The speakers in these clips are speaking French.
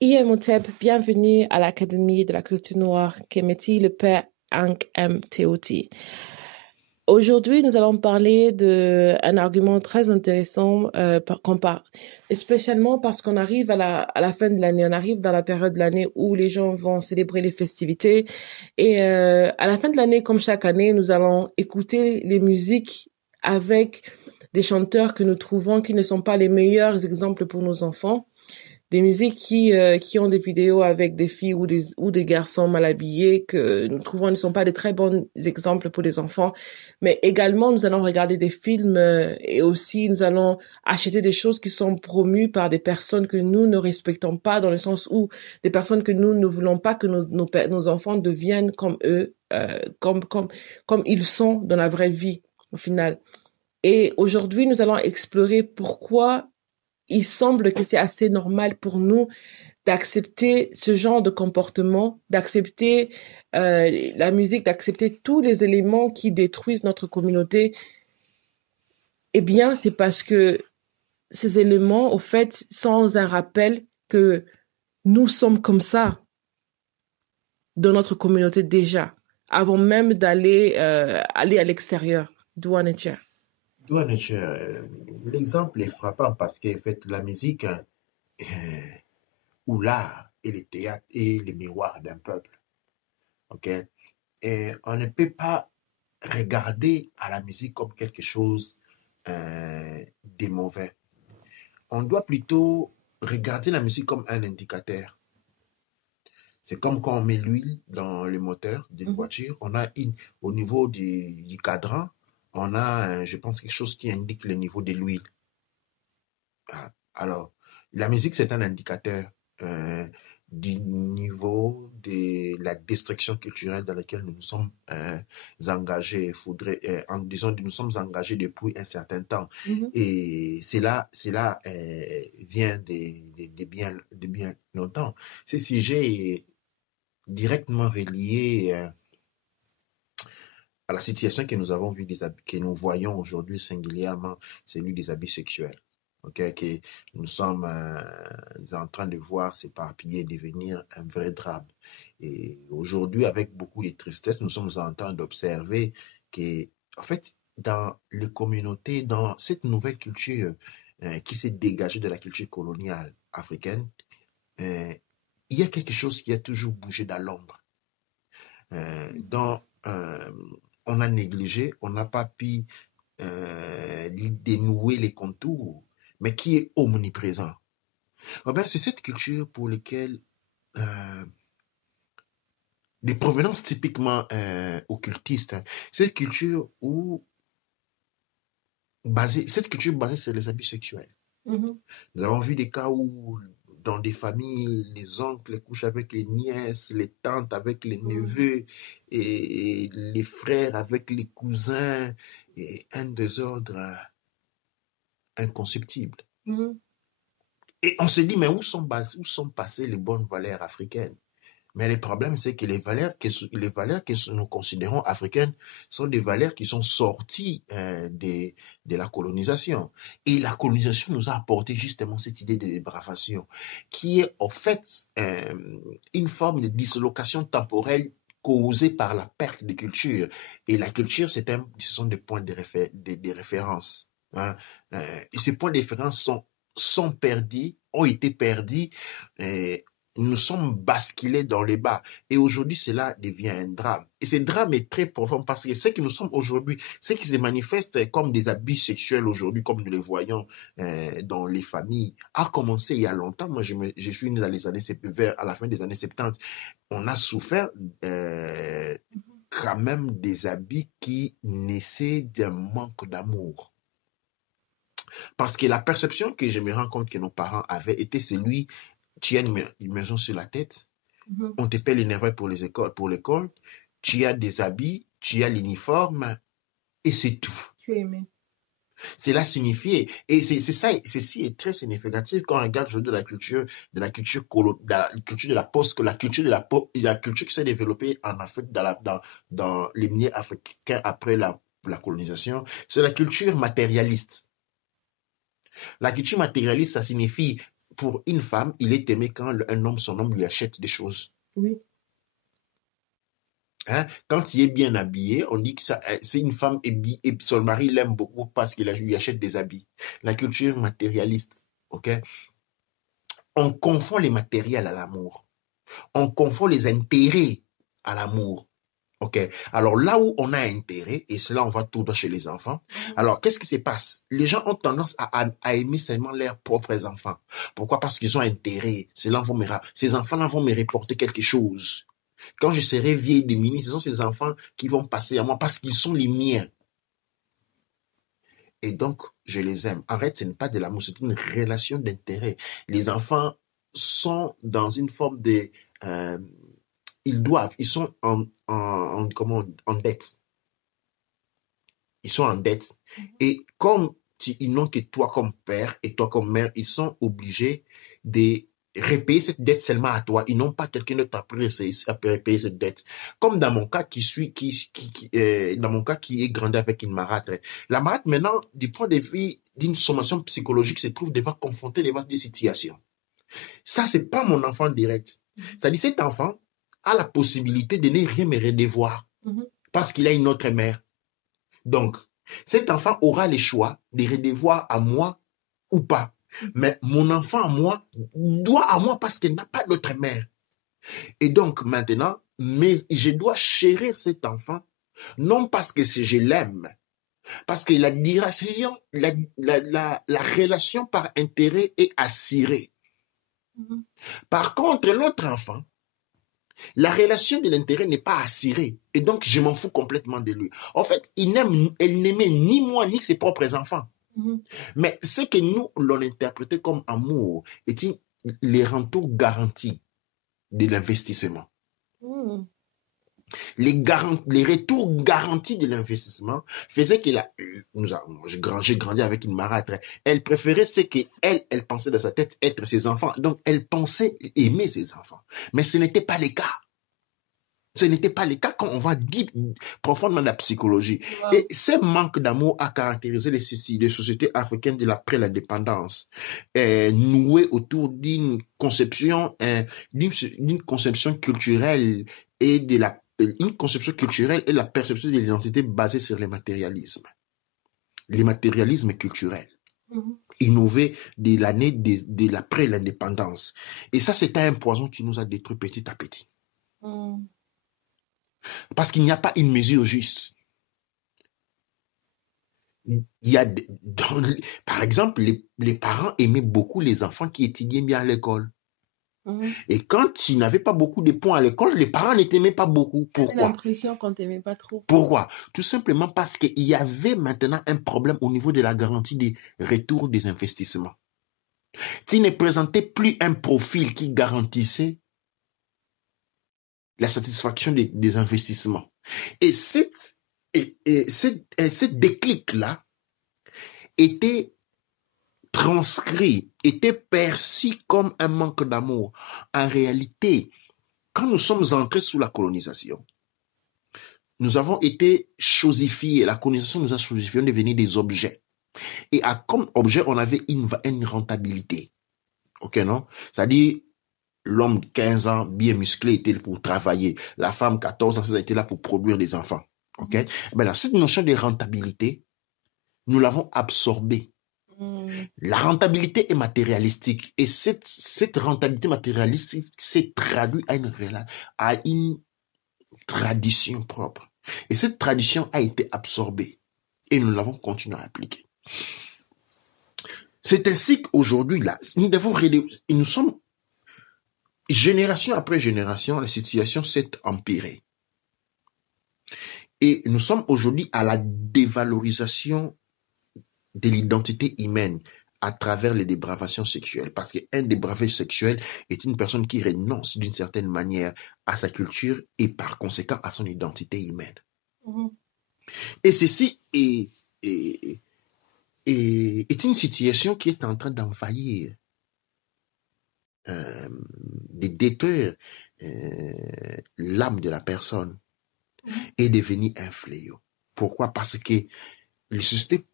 Imhotep, bienvenue à l'Académie de la culture noire Kemeti, le père Ankh Mtoti. Aujourd'hui, nous allons parler d'un argument très intéressant, spécialement parce qu'on arrive à la fin de l'année, on arrive dans la période de l'année où les gens vont célébrer les festivités. Et à la fin de l'année, comme chaque année, nous allons écouter les musiques avec des chanteurs que nous trouvons qui ne sont pas les meilleurs exemples pour nos enfants. Des musiques qui ont des vidéos avec des filles ou des garçons mal habillés que nous trouvons ne sont pas de très bons exemples pour les enfants. Mais également, nous allons regarder des films et aussi nous allons acheter des choses qui sont promues par des personnes que nous ne respectons pas, dans le sens où des personnes que nous ne voulons pas que nos enfants deviennent comme eux, comme ils sont dans la vraie vie, au final. Et aujourd'hui, nous allons explorer pourquoi il semble que c'est assez normal pour nous d'accepter ce genre de comportement, d'accepter la musique, d'accepter tous les éléments qui détruisent notre communauté. Eh bien, c'est parce que ces éléments, au fait, sont un rappel que nous sommes comme ça dans notre communauté déjà, avant même d'aller aller à l'extérieur. Douane. L'exemple est frappant parce qu'en fait, la musique euh, ou l'art et le théâtre est le miroir d'un peuple. Ok? Et on ne peut pas regarder à la musique comme quelque chose de mauvais. On doit plutôt regarder la musique comme un indicateur. C'est comme quand on met l'huile dans le moteur d'une voiture. On a au niveau du cadran, on a, je pense, quelque chose qui indique le niveau de l'huile. Alors, la musique, c'est un indicateur du niveau de la destruction culturelle dans laquelle nous nous sommes engagés. Disons, nous sommes engagés depuis un certain temps. Et cela vient de bien longtemps. Ce sujet est directement relié à la situation que nous avons vue, que nous voyons aujourd'hui singulièrement, celui des abus sexuels. Okay, que nous sommes en train de voir s'éparpiller, devenir un vrai drame. Et aujourd'hui, avec beaucoup de tristesse, nous sommes en train d'observer que, en fait, dans les communautés, dans cette nouvelle culture qui s'est dégagée de la culture coloniale africaine, il y a quelque chose qui a toujours bougé dans l'ombre. Dont on a négligé, on n'a pas pu dénouer les contours, mais qui est omniprésent. C'est cette culture pour laquelle des provenances typiquement occultistes, cette culture basée sur les abus sexuels. Nous avons vu des cas où dans des familles, les oncles couchent avec les nièces, les tantes avec les neveux, et les frères avec les cousins, et un désordre inconceptible. Et on se dit, mais où sont passées les bonnes valeurs africaines? Mais le problème, c'est que les valeurs que nous considérons africaines sont des valeurs qui sont sorties de la colonisation. Et la colonisation nous a apporté justement cette idée de dépravation, qui est en fait une forme de dislocation temporelle causée par la perte de culture. Et la culture, ce sont des points de référence. Hein. Et ces points de référence ont été perdus. Nous sommes basculés dans les bas. Et aujourd'hui, cela devient un drame. Et ce drame est très profond parce que ce que nous sommes aujourd'hui, ce qui se manifeste comme des abus sexuels aujourd'hui, comme nous les voyons dans les familles, a commencé il y a longtemps. Moi, je suis né dans les années à la fin des années 70. On a souffert quand même des abus qui naissaient d'un manque d'amour. Parce que la perception que je me rends compte que nos parents avaient était celui, tu as une maison sur la tête, on te paie les nerfs pour l'école, tu as des habits, tu as l'uniforme, et c'est tout. C'est aimé. Cela signifiait, et ceci est très significatif quand on regarde aujourd'hui la culture qui s'est développée en Afrique, dans les milieux africains après la colonisation, c'est la culture matérialiste. La culture matérialiste, ça signifie pour une femme, il est aimé quand un homme, son homme lui achète des choses. Oui. Hein? Quand il est bien habillé, on dit que c'est une femme et son mari l'aime beaucoup parce qu'il lui achète des habits. La culture matérialiste, ok? On confond les matériels à l'amour. On confond les intérêts à l'amour. OK. Alors là où on a intérêt, et cela on va tout dans chez les enfants, alors qu'est-ce qui se passe? Les gens ont tendance à aimer seulement leurs propres enfants. Pourquoi? Parce qu'ils ont intérêt. Ces enfants-là vont me reporter quelque chose. Quand je serai vieille et démunie, ce sont ces enfants qui vont passer à moi parce qu'ils sont les miens. Et donc, je les aime. En fait, ce n'est pas de l'amour, c'est une relation d'intérêt. Les enfants sont dans une forme de... euh, ils sont en dette. Ils sont en dette. Et comme ils n'ont que toi comme père et toi comme mère, ils sont obligés de repayer cette dette seulement à toi. Ils n'ont pas quelqu'un d'autre à repayer cette dette. Comme dans mon cas dans mon cas qui est grandi avec une marâtre. La marâtre maintenant, du point de vue d'une sommation psychologique, se trouve confrontée devant des situations. Ça, c'est pas mon enfant direct. C'est-à-dire, cet enfant a la possibilité de ne rien me redevoir parce qu'il a une autre mère. Donc, cet enfant aura le choix de redevoir à moi ou pas. Mais mon enfant à moi doit à moi parce qu'il n'a pas d'autre mère. Et donc, maintenant, je dois chérir cet enfant, non parce que je l'aime, parce que la relation par intérêt est assurée. Par contre, l'autre enfant, la relation de l'intérêt n'est pas assurée. Et donc, je m'en fous complètement de lui. En fait, elle n'aimait ni moi, ni ses propres enfants. Mais ce que nous, l'on interprétait comme amour, était les retours garantis de l'investissement. Les retours garantis de l'investissement faisaient j'ai grandi avec une marâtre. Elle préférait ce qu'elle pensait dans sa tête être ses enfants. Donc, elle pensait aimer ses enfants. Mais ce n'était pas le cas. Ce n'était pas le cas quand on va dire profondément la psychologie. Wow. Et ce manque d'amour a caractérisé les sociétés africaines de l'après l'indépendance, nouées autour d'une conception culturelle et une conception culturelle et la perception de l'identité basée sur le matérialisme culturel. Innové de l'année de l'après l'indépendance. Et ça, c'était un poison qui nous a détruits petit à petit. Parce qu'il n'y a pas une mesure juste. Il y a, par exemple, les parents aimaient beaucoup les enfants qui étudiaient bien à l'école. Et quand ils n'avaient pas beaucoup de points à l'école, les parents ne t'aimaient pas beaucoup. Pourquoi? J'ai l'impression qu'on ne t'aimait pas trop. Pourquoi? Tout simplement parce qu'il y avait maintenant un problème au niveau de la garantie des retours des investissements. Tu ne présentais plus un profil qui garantissait la satisfaction des investissements. Et ce déclic-là était transcrit, était perçu comme un manque d'amour. En réalité, quand nous sommes entrés sous la colonisation, nous avons été chosifiés. La colonisation nous a chosifiés, on est devenus des objets. Et comme objet, on avait une rentabilité. OK, non? C'est-à-dire, l'homme de 15 ans, bien musclé, était là pour travailler. La femme, 14 ans, ça a été là pour produire des enfants. OK? Ben là, cette notion de rentabilité, nous l'avons absorbée. La rentabilité est matérialistique. Et cette rentabilité matérialistique s'est traduite à une tradition propre. Et cette tradition a été absorbée. Et nous l'avons continué à appliquer. C'est ainsi qu'aujourd'hui, là, nous sommes génération après génération, la situation s'est empirée. Et nous sommes aujourd'hui à la dévalorisation de l'identité humaine à travers les dépravations sexuelles. Parce qu'un dépravé sexuel est une personne qui renonce d'une certaine manière à sa culture et par conséquent à son identité humaine. Et ceci est une situation qui est en train d'envahir, de détruire l'âme de la personne et devenir un fléau. Pourquoi? Parce que les sociétés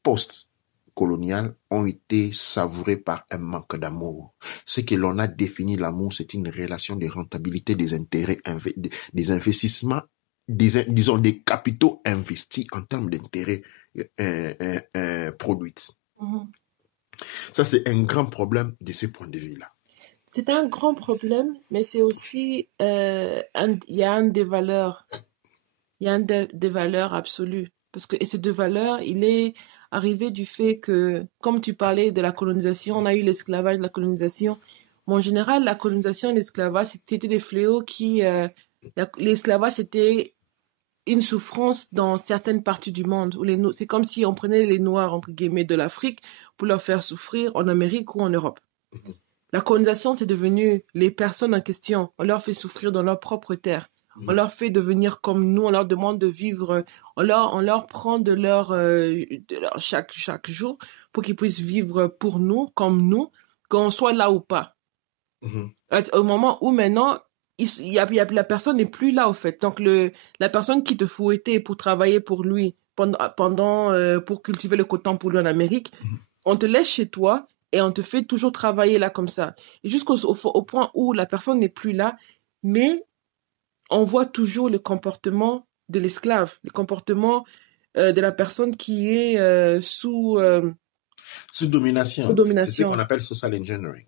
coloniales ont été savourées par un manque d'amour. Ce que l'on a défini l'amour, c'est une relation de rentabilité des intérêts, des investissements, disons des capitaux investis en termes d'intérêts produits. Ça, c'est un grand problème de ce point de vue-là. C'est un grand problème, mais c'est aussi, il y a une des valeurs, il y a une des valeurs absolues. Parce que, et ces deux valeurs, il est arrivé du fait que, comme tu parlais de la colonisation, on a eu l'esclavage, la colonisation. Mais en général, la colonisation et l'esclavage, c'était des fléaux qui, l'esclavage, c'était une souffrance dans certaines parties du monde. C'est comme si on prenait les Noirs, entre guillemets, de l'Afrique pour leur faire souffrir en Amérique ou en Europe. La colonisation, c'est devenu les personnes en question. On leur fait souffrir dans leur propre terre. On leur fait devenir comme nous. On leur demande de vivre. On leur prend de leur chaque jour pour qu'ils puissent vivre pour nous, comme nous, qu'on soit là ou pas. Au moment où maintenant, la personne n'est plus là, au fait. Donc, la personne qui te fouettait pour travailler pour lui pour cultiver le coton pour lui en Amérique, on te laisse chez toi et on te fait toujours travailler là comme ça. Et jusqu'au point où la personne n'est plus là, mais on voit toujours le comportement de l'esclave, le comportement de la personne qui est sous domination. C'est ce qu'on appelle social engineering.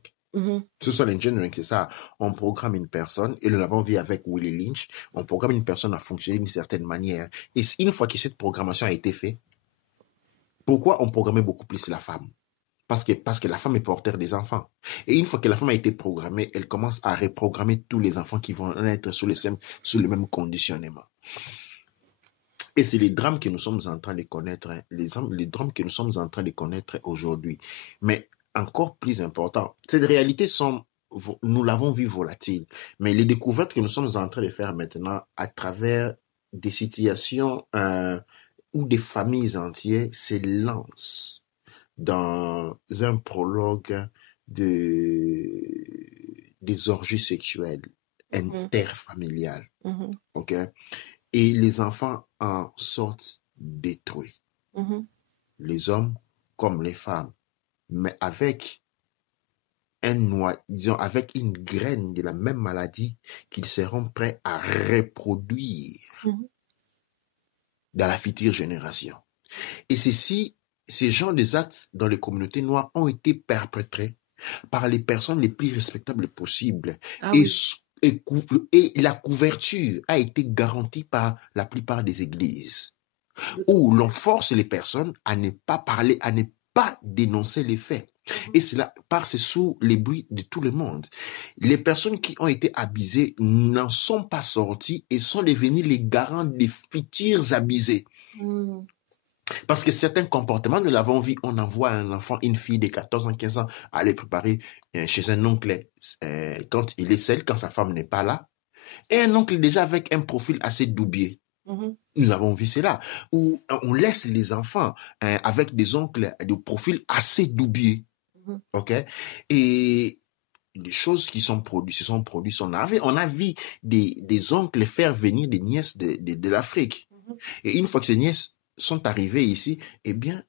Social engineering, c'est ça. On programme une personne, et nous l'avons vu avec Willie Lynch, on programme une personne à fonctionner d'une certaine manière. Et une fois que cette programmation a été faite, pourquoi on programmait beaucoup plus la femme? Parce que la femme est porteur des enfants. Et une fois que la femme a été programmée, elle commence à reprogrammer tous les enfants qui vont naître sous le même conditionnement. Et c'est les drames que nous sommes en train de connaître, hein, les drames que nous sommes en train de connaître aujourd'hui. Mais encore plus important, cette réalité nous l'avons vu volatile, mais les découvertes que nous sommes en train de faire maintenant à travers des situations où des familles entières se lancent dans un prologue des orgies sexuelles interfamiliales. OK? Et les enfants en sortent détruits. Les hommes comme les femmes. Mais avec avec une graine de la même maladie qu'ils seront prêts à reproduire dans la future génération. Et ces genres d'actes dans les communautés noires ont été perpétrés par les personnes les plus respectables possibles. Et la couverture a été garantie par la plupart des églises, où l'on force les personnes à ne pas parler, à ne pas dénoncer les faits. Et cela passe sous les bruits de tout le monde. Les personnes qui ont été abusées n'en sont pas sorties et sont devenues les garants des futurs abusés. Parce que certains comportements, nous l'avons vu, on envoie un enfant, une fille de 14 ans, 15 ans, aller préparer chez un oncle quand il est seul, quand sa femme n'est pas là. Et un oncle déjà avec un profil assez doubier. Nous avons vu cela, où on laisse les enfants avec des oncles de profil assez doubier. OK? Et des choses qui se sont produites. On a vu des oncles faire venir des nièces de l'Afrique. Et une fois que ces nièces sont arrivés ici, eh bien,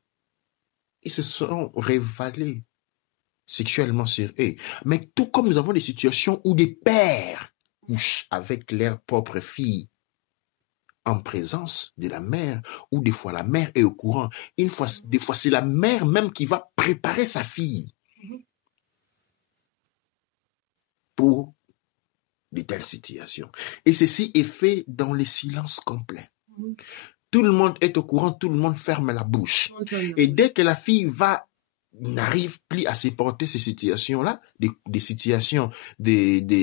ils se sont révélés sexuellement sur eux. Mais tout comme nous avons des situations où des pères couchent avec leurs propres filles en présence de la mère, ou des fois la mère est au courant. Des fois c'est la mère même qui va préparer sa fille pour de telles situations. Et ceci est fait dans le silence complet. Tout le monde est au courant, tout le monde ferme la bouche. Et dès que la fille n'arrive plus à supporter ces situations-là, des situations, des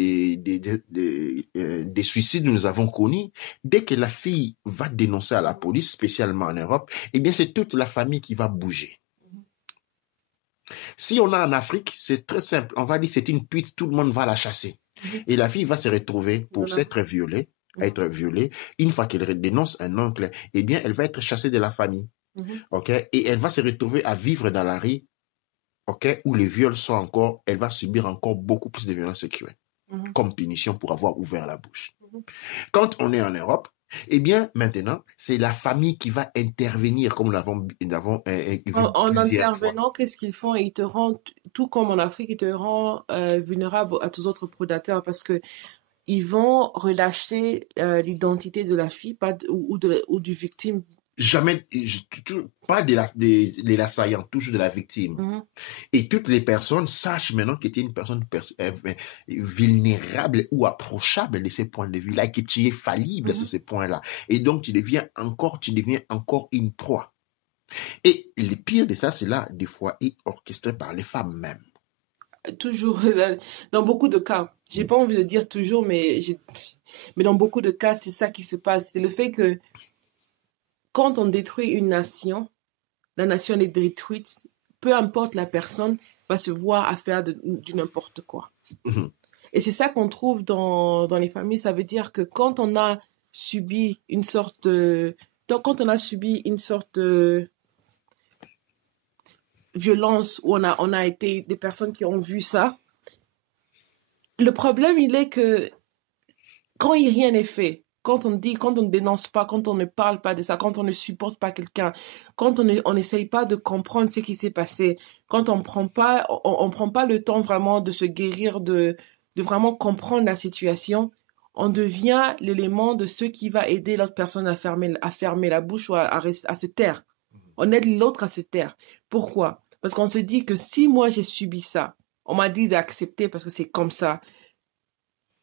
suicides que nous avons connus, dès que la fille va dénoncer à la police, spécialement en Europe, eh bien c'est toute la famille qui va bouger. Si on a en Afrique, c'est très simple. On va dire c'est une pute, tout le monde va la chasser. Et la fille va se retrouver pour s'être violée, être violée. Une fois qu'elle dénonce un oncle, eh bien, elle va être chassée de la famille. OK? Et elle va se retrouver à vivre dans la rue, OK? Où les viols sont elle va subir encore beaucoup plus de violences sexuelles comme punition pour avoir ouvert la bouche. Quand on est en Europe, Eh bien, maintenant, c'est la famille qui va intervenir, comme nous l'avons vu En plusieurs fois. intervenant, qu'est-ce qu'ils font? Ils te rendent, tout comme en Afrique, ils te rendent vulnérable à tous autres prédateurs parce que ils vont relâcher l'identité de la fille ou du victime. Jamais, pas de l'assaillant, toujours de la victime. Mhm. Et toutes les personnes sachent maintenant que tu es une personne vulnérable ou approchable de ces points de vue-là, et que tu es fallible sur ces points-là. Et donc, tu deviens encore une proie. Et le pire de ça, c'est là, des fois, est orchestré par les femmes même. Toujours, dans beaucoup de cas, j'ai pas envie de dire toujours, mais dans beaucoup de cas, c'est ça qui se passe. C'est le fait que quand on détruit une nation, la nation est détruite, peu importe la personne, va se voir à faire du n'importe quoi. Mhm. Et c'est ça qu'on trouve dans les familles. Ça veut dire que quand on a subi une sorte de violence, où on a été des personnes qui ont vu ça, le problème, il est que quand rien n'est fait, quand on ne dénonce pas, quand on ne parle pas de ça, quand on ne supporte pas quelqu'un, quand on n'essaye pas de comprendre ce qui s'est passé, quand on prend pas le temps vraiment de se guérir, de vraiment comprendre la situation, on devient l'élément de ceux qui va aider l'autre personne à fermer la bouche ou à se taire. On aide l'autre à se taire. Pourquoi? Parce qu'on se dit que si moi j'ai subi ça, on m'a dit d'accepter parce que c'est comme ça.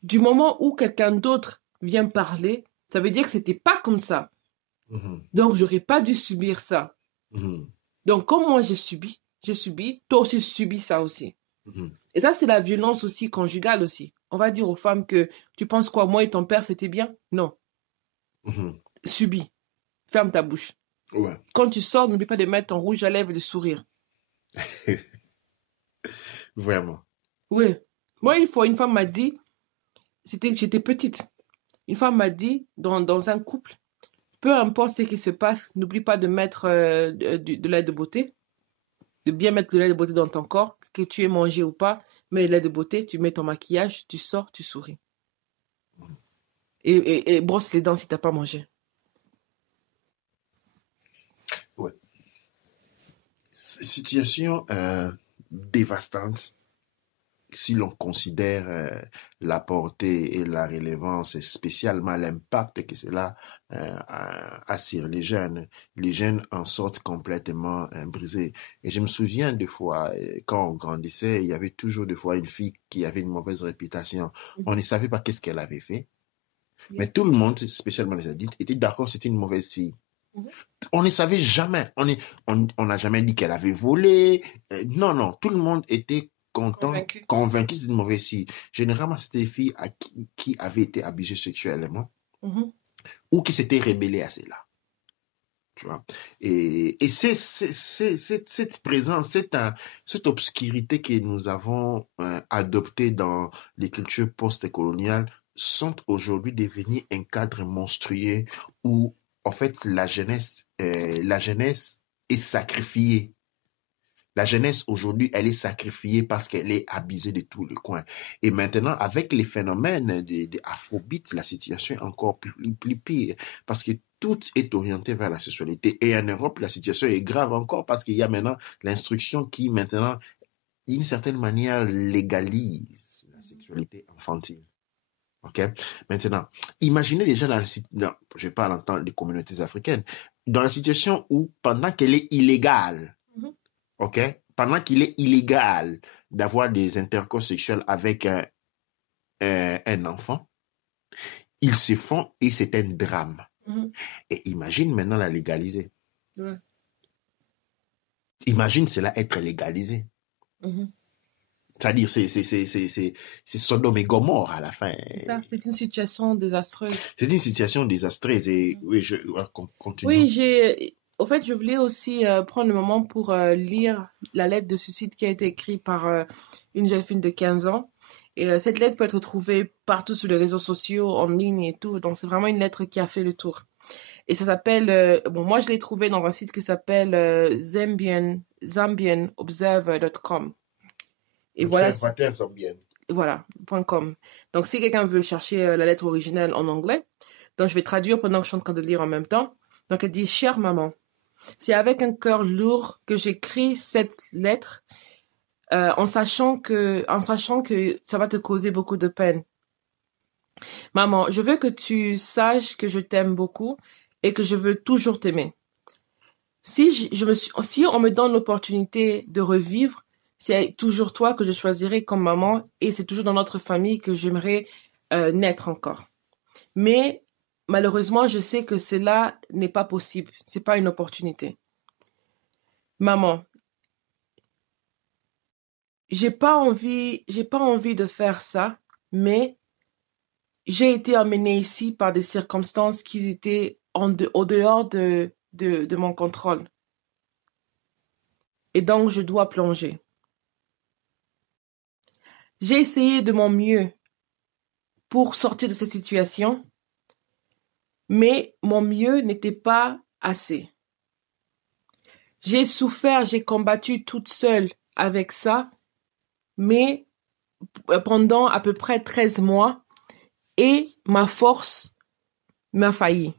Du moment où quelqu'un d'autre vient parler, ça veut dire que c'était pas comme ça. Mhm. Donc, j'aurais pas dû subir ça. Mhm. Donc, comme moi j'ai subi, toi aussi subis ça aussi. Mhm. Et ça, c'est la violence aussi conjugale aussi. On va dire aux femmes que tu penses quoi, moi et ton père, c'était bien? Non. Mhm. Subis. Ferme ta bouche. Ouais. Quand tu sors, n'oublie pas de mettre ton rouge à lèvres et de sourire. Vraiment. Oui. Moi, une fois, une femme m'a dit, j'étais petite. Une femme m'a dit, dans un couple, peu importe ce qui se passe, n'oublie pas de mettre de lait de beauté, de bien mettre de lait de beauté dans ton corps, que tu aies mangé ou pas, mets le lait de beauté, tu mets ton maquillage, tu sors, tu souris. Et brosse les dents si t'as pas mangé. Ouais. Situation dévastante si l'on considère la portée et la relevance, et spécialement l'impact que cela a sur les jeunes en sortent complètement brisés. Et je me souviens des fois, quand on grandissait, il y avait toujours des fois une fille qui avait une mauvaise réputation. On ne savait pas qu'est-ce qu'elle avait fait, mais tout le monde, spécialement les adultes, était d'accord que c'était une mauvaise fille. On ne savait jamais. On n'a jamais dit qu'elle avait volé. Non. Tout le monde était convaincu que c'était une mauvaise fille. Généralement, c'était des filles qui avaient été abusées sexuellement ou qui s'étaient rebellées à cela. Tu vois. Et c'est cette présence, cette obscurité que nous avons adoptée dans les cultures post-coloniales sont aujourd'hui devenues un cadre monstrueux où en fait la jeunesse est sacrifiée. La jeunesse aujourd'hui, elle est sacrifiée parce qu'elle est abusée de tout le coin. Et maintenant, avec les phénomènes de Afrobeat, la situation est encore plus pire parce que tout est orienté vers la sexualité. Et en Europe, la situation est grave encore parce qu'il y a maintenant l'instruction qui maintenant, d'une certaine manière, légalise la sexualité infantile. Ok. Maintenant, imaginez déjà je parle en tant que des communautés africaines, dans la situation où pendant qu'elle est illégale, ok, pendant qu'il est illégal d'avoir des intercourses sexuels avec un enfant, ils se font et c'est un drame. Et imagine maintenant la légaliser. Ouais. Imagine cela être légalisé. C'est-à-dire, c'est Sodome et Gomorre à la fin. C'est ça, c'est une situation désastreuse. C'est une situation désastreuse et oui, je continue. Oui, au fait, je voulais aussi prendre le moment pour lire la lettre de suicide qui a été écrite par une jeune fille de 15 ans. Et cette lettre peut être trouvée partout sur les réseaux sociaux, en ligne et tout. Donc, c'est vraiment une lettre qui a fait le tour. Et ça s'appelle... moi, je l'ai trouvée dans un site qui s'appelle zambianobserver.com. Et voilà. Voilà, .com. Donc, si quelqu'un veut chercher la lettre originale en anglais, Donc, je vais traduire pendant que je suis en train de lire en même temps. Donc, elle dit, chère maman, c'est avec un cœur lourd que j'écris cette lettre, en sachant que ça va te causer beaucoup de peine. Maman, je veux que tu saches que je t'aime beaucoup et que je veux toujours t'aimer. Si on me donne l'opportunité de revivre, c'est toujours toi que je choisirai comme maman et c'est toujours dans notre famille que j'aimerais naître encore. Mais malheureusement, je sais que cela n'est pas possible. C'est pas une opportunité. Maman, j'ai pas envie de faire ça, mais j'ai été amenée ici par des circonstances qui étaient au dehors de mon contrôle. Et donc, je dois plonger. J'ai essayé de mon mieux pour sortir de cette situation, mais mon mieux n'était pas assez. J'ai souffert, j'ai combattu toute seule avec ça, mais pendant à peu près 13 mois, et ma force m'a failli.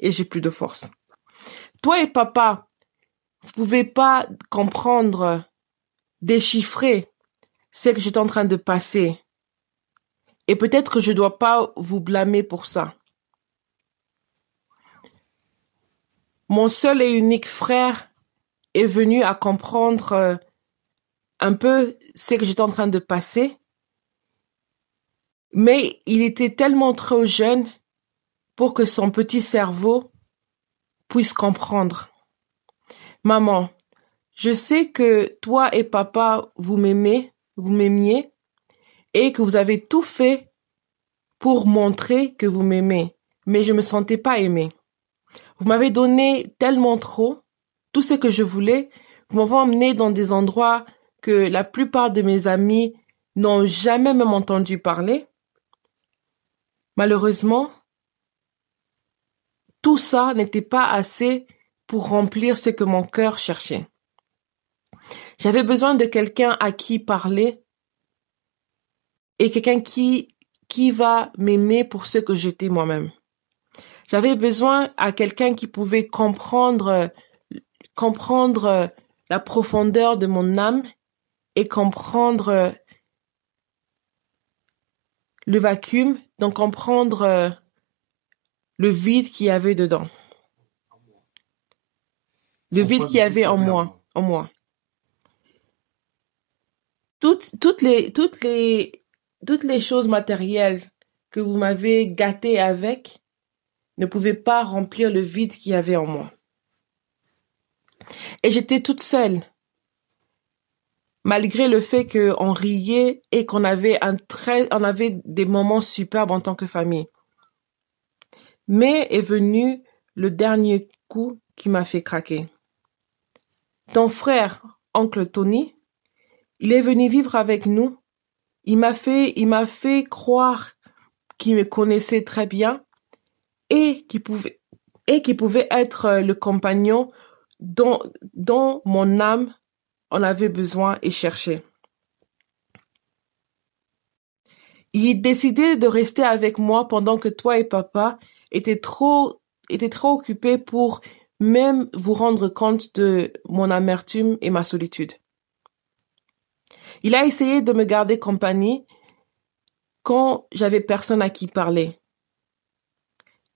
Et j'ai plus de force. Toi et papa, vous pouvez pas comprendre, déchiffrer ce que j'étais en train de passer. Et peut-être que je dois pas vous blâmer pour ça. Mon seul et unique frère est venu à comprendre un peu ce que j'étais en train de passer. Mais il était tellement trop jeune pour que son petit cerveau puisse comprendre. Maman, je sais que toi et papa, vous m'aimiez, et que vous avez tout fait pour montrer que vous m'aimez, mais je ne me sentais pas aimée. Vous m'avez donné tellement trop, tout ce que je voulais, vous m'avez emmené dans des endroits que la plupart de mes amis n'ont jamais même entendu parler. Malheureusement, tout ça n'était pas assez pour remplir ce que mon cœur cherchait. J'avais besoin de quelqu'un à qui parler et quelqu'un qui va m'aimer pour ce que j'étais moi-même. J'avais besoin à quelqu'un qui pouvait comprendre la profondeur de mon âme et comprendre le vacuum, donc comprendre le vide qu'il y avait dedans. Le vide qu'il y avait en moi. Toutes les choses matérielles que vous m'avez gâtées avec ne pouvaient pas remplir le vide qu'il y avait en moi. Et j'étais toute seule, malgré le fait qu'on riait et qu'on avait on avait des moments superbes en tant que famille. Mais est venu le dernier coup qui m'a fait craquer. Ton frère, oncle Tony, il est venu vivre avec nous. Il m'a fait croire qu'il me connaissait très bien et qu'il pouvait être le compagnon dont mon âme en avait besoin et cherchait. Il est décidé de rester avec moi pendant que toi et papa étaient trop occupés pour même vous rendre compte de mon amertume et ma solitude. Il a essayé de me garder compagnie quand j'avais personne à qui parler.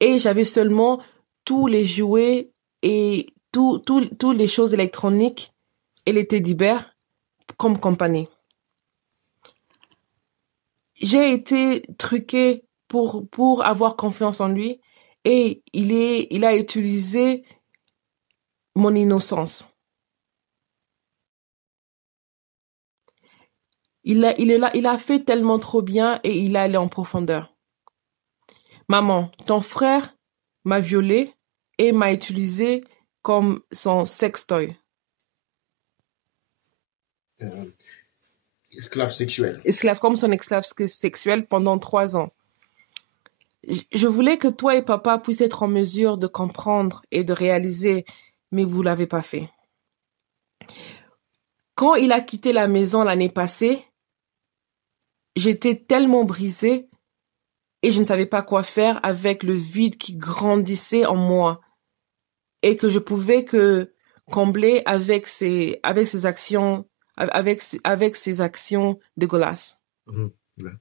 Et j'avais seulement tous les jouets et toutes les choses électroniques et les teddy-bears comme compagnie. J'ai été truquée pour avoir confiance en lui et il a utilisé mon innocence. Il a fait tellement trop bien et il est allé en profondeur. Maman, ton frère m'a violée et m'a utilisé comme son sextoy. Esclave sexuel. Comme son esclave sexuel pendant 3 ans. Je voulais que toi et papa puissent être en mesure de comprendre et de réaliser, mais vous l'avez pas fait. Quand il a quitté la maison l'année passée, j'étais tellement brisée et je ne savais pas quoi faire avec le vide qui grandissait en moi et que je pouvais que combler avec ces actions, avec ces actions dégueulasses. Mhm. Ouais.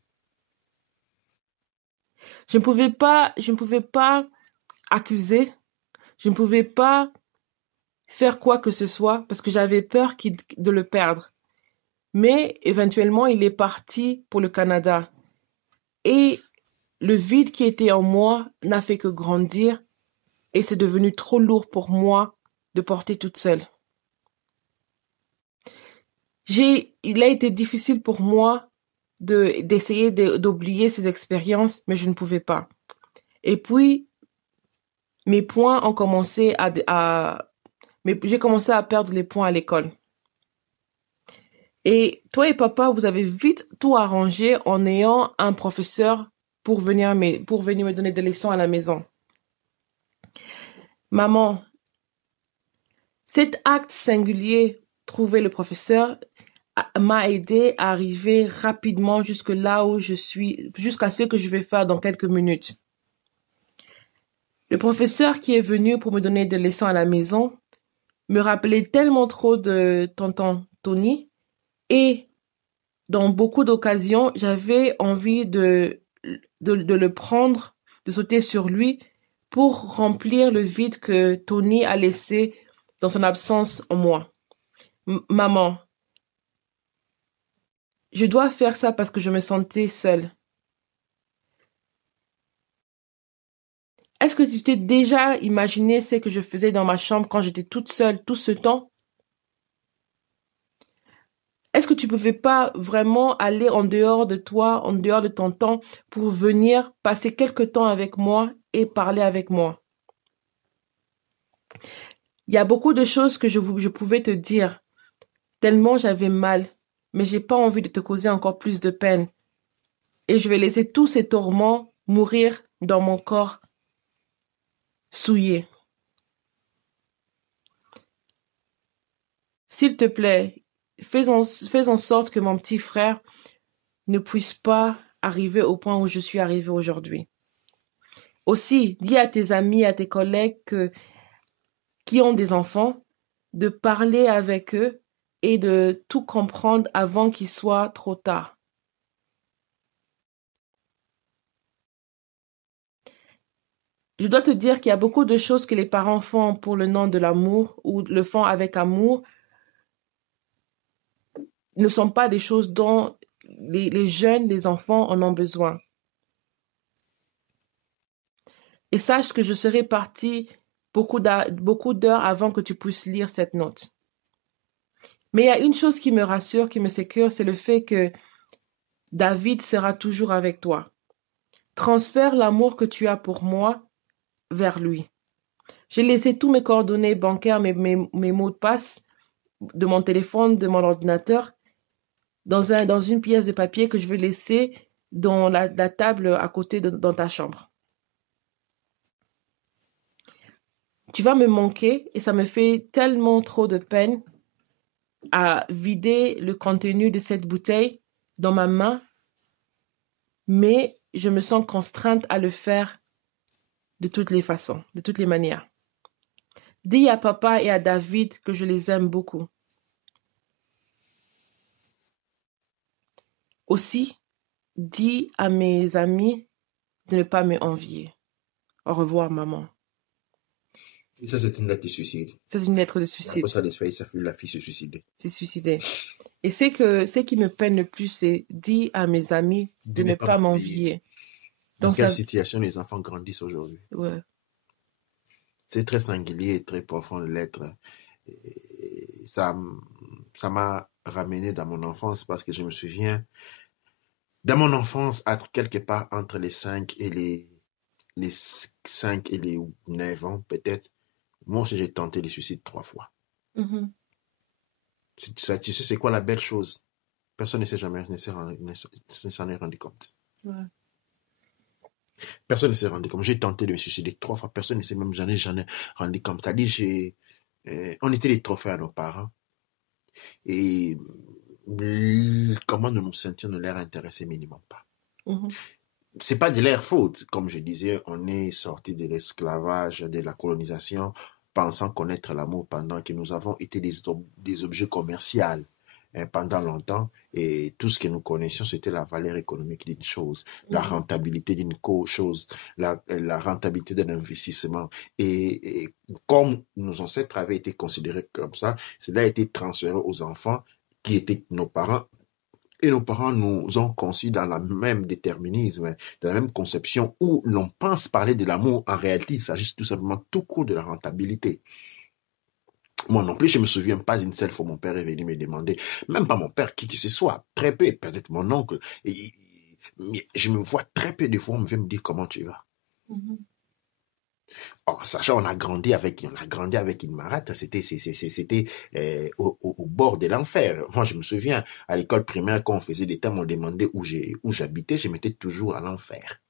Je ne pouvais pas accuser, je ne pouvais pas faire quoi que ce soit parce que j'avais peur de le perdre. Mais éventuellement, il est parti pour le Canada. Et le vide qui était en moi n'a fait que grandir et c'est devenu trop lourd pour moi de porter toute seule. Il a été difficile pour moi d'essayer d'oublier ces expériences, mais je ne pouvais pas. Et puis, mes points ont commencé mais j'ai commencé à perdre les points à l'école. Et toi et papa, vous avez vite tout arrangé en ayant un professeur pour venir me donner des leçons à la maison. Maman, cet acte singulier, trouver le professeur, m'a aidé à arriver rapidement jusque là où je suis, jusqu'à ce que je vais faire dans quelques minutes. Le professeur qui est venu pour me donner des leçons à la maison me rappelait tellement trop de tonton Tony et dans beaucoup d'occasions, j'avais envie de le prendre, de sauter sur lui pour remplir le vide que Tony a laissé dans son absence en moi. Maman, je dois faire ça parce que je me sentais seule. Est-ce que tu t'es déjà imaginé ce que je faisais dans ma chambre quand j'étais toute seule tout ce temps? Est-ce que tu ne pouvais pas vraiment aller en dehors de toi, en dehors de ton temps, pour venir passer quelque temps avec moi et parler avec moi? Il y a beaucoup de choses que je pouvais te dire, tellement j'avais mal, mais j'ai pas envie de te causer encore plus de peine. Et je vais laisser tous ces tourments mourir dans mon corps souillé. S'il te plaît, fais en sorte que mon petit frère ne puisse pas arriver au point où je suis arrivée aujourd'hui. Aussi, dis à tes amis, à tes collègues qui ont des enfants, de parler avec eux et de tout comprendre avant qu'il soit trop tard. Je dois te dire qu'il y a beaucoup de choses que les parents font pour le nom de l'amour ou le font avec amour ne sont pas des choses dont les jeunes, les enfants en ont besoin. Et sache que je serai partie beaucoup d'heures avant que tu puisses lire cette note. Mais il y a une chose qui me rassure, qui me sécure, c'est le fait que David sera toujours avec toi. Transfère l'amour que tu as pour moi vers lui. J'ai laissé tous mes coordonnées bancaires, mes mots de passe de mon téléphone, de mon ordinateur, dans une pièce de papier que je vais laisser dans la table à côté dans ta chambre. Tu vas me manquer et ça me fait tellement trop de peine à vider le contenu de cette bouteille dans ma main, mais je me sens contrainte à le faire de toutes les façons, de toutes les manières. Dis à papa et à David que je les aime beaucoup. Aussi, dis à mes amis de ne pas me envier. Au revoir, maman. Et ça, c'est une lettre de suicide. C'est une lettre de Et suicide. après ça, la fille se suicidait. C'est suicidé. Et ce qui me peine le plus, c'est dis à mes amis de ne pas m'envier. Dans quelle situation les enfants grandissent aujourd'hui? Ouais. C'est très singulier et très profond, l'être. Ça m'a ramené dans mon enfance parce que je me souviens, dans mon enfance, être quelque part entre les 5 et les 5 et les 9 ans, peut-être, moi aussi j'ai tenté le suicide 3 fois. Mm-hmm. Tu sais, c'est quoi la belle chose? Personne ne s'en est rendu compte. Ouais. Personne ne s'est rendu compte. J'ai tenté de me suicider 3 fois. Personne ne s'est même jamais rendu compte. C'est-à-dire, on était des trophées à nos parents. Et comment nous nous sentions ne leur intéressait minimum pas. Mm-hmm. c'est pas de leur faute. Comme je disais, on est sorti de l'esclavage, de la colonisation, pensant connaître l'amour pendant que nous avons été des objets commerciaux pendant longtemps. Et tout ce que nous connaissions, c'était la valeur économique d'une chose, la rentabilité d'une chose, la rentabilité d'un investissement. Et comme nos ancêtres avaient été considérés comme ça, cela a été transféré aux enfants qui étaient nos parents. Et nos parents nous ont conçus dans le même déterminisme, dans la même conception où l'on pense parler de l'amour. En réalité, il s'agit tout simplement tout court de la rentabilité. Moi non plus, je me souviens pas une seule fois mon père est venu me demander, même pas mon père, qui que ce soit, très peu, peut-être mon oncle. Mais je me vois très peu de fois, on vient me dire comment tu vas. Or, sachant, on a grandi avec une marâtre, c'était au bord de l'enfer. Moi, je me souviens, à l'école primaire, quand on faisait des thèmes, on demandait où j'habitais, je m'étais toujours à l'enfer.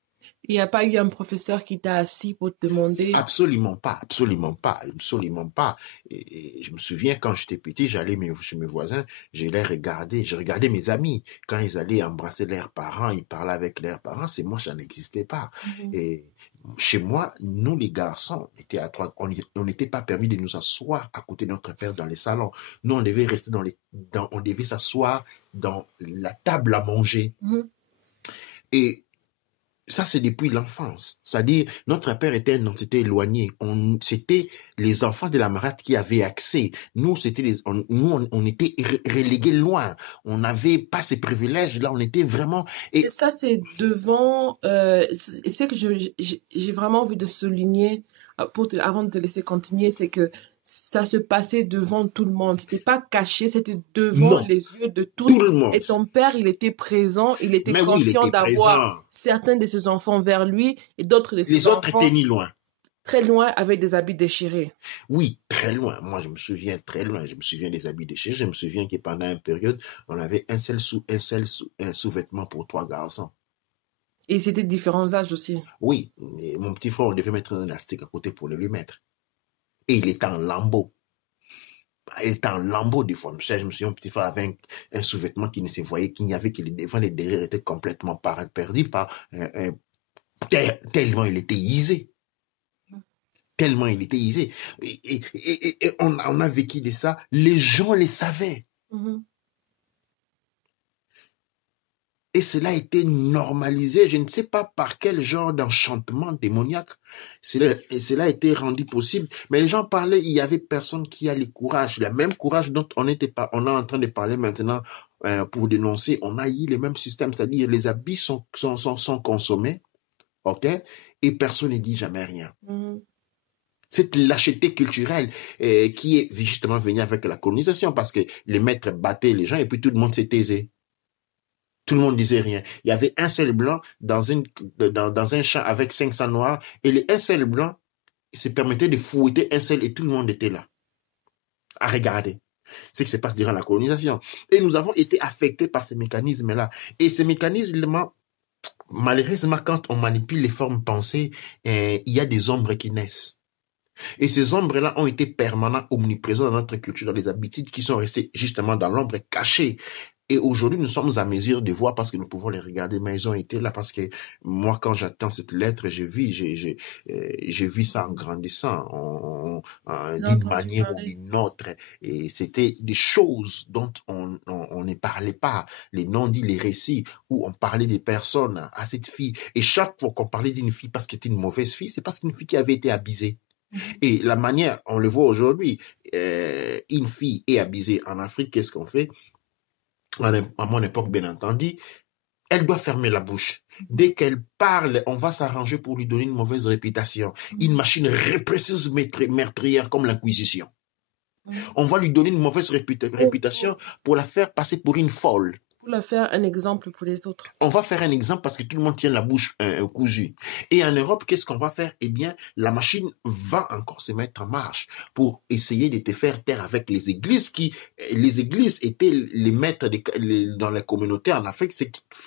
Il n'y a pas eu un professeur qui t'a assis pour te demander? Absolument pas, absolument pas, absolument pas. Et je me souviens, quand j'étais petit, j'allais chez mes voisins, je regardais mes amis. Quand ils allaient embrasser leurs parents, ils parlaient avec leurs parents, c'est moi, ça n'existait pas. Et chez moi, nous, les garçons, on n'était pas permis de nous asseoir à côté de notre père dans les salons. Nous, on devait rester on devait s'asseoir dans la table à manger. Et ça, c'est depuis l'enfance. C'est-à-dire, notre père était une entité éloignée. C'était les enfants de la marâtre qui avaient accès. Nous, on était relégués loin. On n'avait pas ces privilèges-là. On était vraiment... Et ça, c'est devant... c'est que j'ai vraiment envie de souligner, avant de te laisser continuer, c'est que ça se passait devant tout le monde. C'était pas caché, c'était devant les yeux de tous. Tout le monde. Et ton père, il était présent, il était conscient d'avoir certains de ses enfants vers lui et d'autres de ses enfants... Les autres étaient ni loin. Très loin, avec des habits déchirés. Oui, très loin. Moi, je me souviens très loin. Je me souviens des habits déchirés. Je me souviens que pendant une période, on avait un seul sous-vêtement pour 3 garçons. Et c'était différents âges aussi. Oui, et mon petit frère, on devait mettre un élastique à côté pour le lui mettre. Et il était en lambeaux. Il était en lambeaux des fois. Je me souviens, mon petit frère avait un sous-vêtement qui ne se voyait, qu'il n'y avait que les devants, les derrière étaient complètement perdus tellement il était usé. Tellement il était usé. Et on a vécu de ça. Les gens les savaient. Et cela a été normalisé. Je ne sais pas par quel genre d'enchantement démoniaque cela a été rendu possible. Mais les gens parlaient, il y avait personne qui a le courage. Le même courage dont on est en train de parler maintenant pour dénoncer. On a eu le même système. C'est-à-dire les habits sont consommés. OK? Et personne ne dit jamais rien. Cette lâcheté culturelle qui est justement venue avec la colonisation parce que les maîtres battaient les gens et puis tout le monde s'est taisé. Tout le monde disait rien. Il y avait un seul blanc dans un champ avec 500 noirs et un seul blanc se permettait de fouetter un seul et tout le monde était là à regarder ce qui se passe durant la colonisation. Et nous avons été affectés par ces mécanismes-là. Et ces mécanismes, malheureusement, quand on manipule les formes pensées, il y a des ombres qui naissent. Et ces ombres-là ont été permanents, omniprésents dans notre culture, dans les habitudes qui sont restées justement dans l'ombre cachée. Et aujourd'hui, nous sommes à mesure de voir parce que nous pouvons les regarder, mais ils ont été là parce que moi, quand j'attends cette lettre, j'ai vu ça en grandissant, d'une manière ou d'une autre. Et c'était des choses dont on ne parlait pas, les non-dits, les récits, où on parlait des personnes à cette fille. Et chaque fois qu'on parlait d'une fille parce qu'elle était une mauvaise fille, c'est parce qu'une fille qui avait été abusée. Et la manière, on le voit aujourd'hui, une fille est abusée en Afrique, qu'est-ce qu'on fait? À mon époque, bien entendu, elle doit fermer la bouche. Dès qu'elle parle, on va s'arranger pour lui donner une mauvaise réputation. Une machine répressive meurtrière comme l'Inquisition. On va lui donner une mauvaise réputation pour la faire passer pour une folle. Pour la faire un exemple pour les autres. On va faire un exemple parce que tout le monde tient la bouche cousue. Et en Europe, qu'est-ce qu'on va faire? Eh bien, la machine va encore se mettre en marche pour essayer de te faire taire avec les églises les églises étaient les maîtres dans la communauté en Afrique,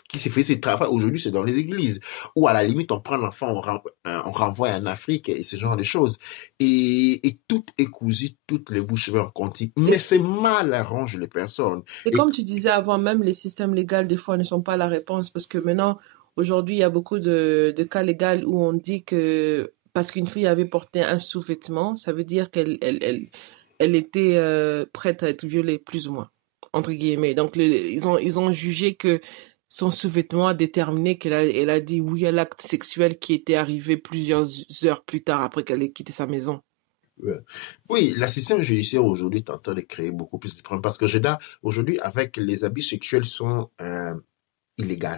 qui se fait ce travail aujourd'hui, c'est dans les églises. Ou à la limite, on prend l'enfant, on renvoie en Afrique et ce genre de choses. Et tout est cousu, toutes les bouches vont continuer. Mais c'est mal arrange les personnes. Et comme tu disais avant, même les systèmes légaux, des fois, ne sont pas la réponse parce que maintenant, Aujourd'hui, il y a beaucoup de cas légaux où on dit que parce qu'une fille avait porté un sous-vêtement, ça veut dire qu'elle était prête à être violée, plus ou moins, entre guillemets. Donc, ils ont jugé que son sous-vêtement a déterminé elle a dit oui à l'acte sexuel qui était arrivé plusieurs heures plus tard après qu'elle ait quitté sa maison. Ouais. Oui, la système judiciaire aujourd'hui est en train de créer beaucoup plus de problèmes parce que aujourd'hui, avec les abus sexuels sont illégaux.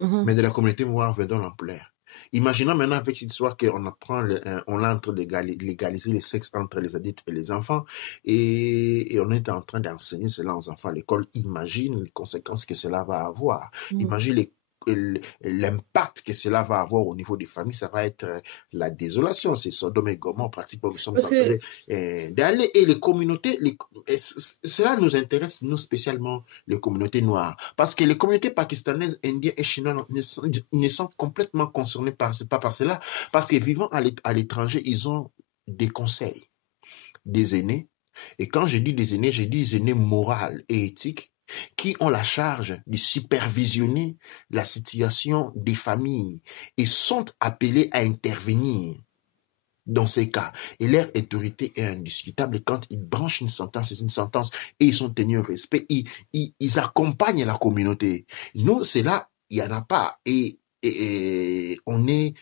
Mhm. Mais de la communauté noire veut dans l'ampleur. Imaginons maintenant avec cette histoire qu'on apprend, on est en train de légaliser le sexe entre les adultes et les enfants et on est en train d'enseigner cela aux enfants à l'école. Imagine les conséquences que cela va avoir. Mhm. Imagine l'impact que cela va avoir au niveau des familles. Ça va être la désolation. C'est Sodome et Gomorrhe pratiquement. Nous sommes Parce en train que d'aller et les communautés, cela nous intéresse nous spécialement les communautés noires. Parce que les communautés pakistanaises, indiennes et chinoises ne sont complètement concernées pas par cela. Parce que vivant à l'étranger, ils ont des conseils, des aînés. Et quand je dis des aînés, je dis des aînés moraux et éthiques qui ont la charge de supervisionner la situation des familles et sont appelés à intervenir dans ces cas. Et leur autorité est indiscutable. Et quand ils branchent une sentence, c'est une sentence et ils sont tenus au respect. Ils accompagnent la communauté. Nous, c'est là, il n'y en a pas. Et on est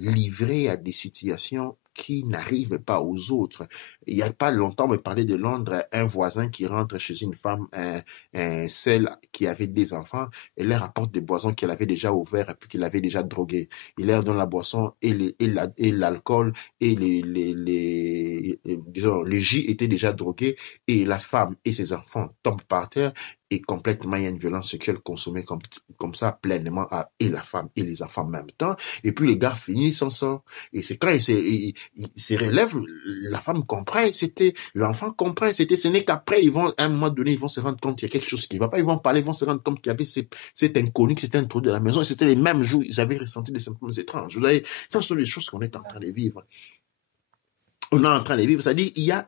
livré à des situations qui n'arrivent pas aux autres. Il n'y a pas longtemps, on me parlait de Londres, un voisin qui rentre chez une femme, celle qui avait des enfants, et leur apporte des boissons qu'elle avait déjà ouvertes et puis qu'elle avait déjà droguées. Il leur donne la boisson et l'alcool et disons, le jus était déjà drogué et la femme et ses enfants tombent par terre et complètement il y a une violence sexuelle consommée comme ça pleinement et la femme et les enfants en même temps. Et puis les gars finissent sans ça. Et c'est quand il se relève, la femme comprend, l'enfant comprend, ce n'est qu'après, à un moment donné, ils vont se rendre compte qu'il y a quelque chose qui ne va pas, ils vont parler, ils vont se rendre compte qu'il y avait cet inconnu qui s'était introduit de la maison et c'était les mêmes jours, ils avaient ressenti des symptômes étranges. Vous voyez, ça sont les choses qu'on est en train de vivre. On est en train de vivre, c'est-à-dire il y a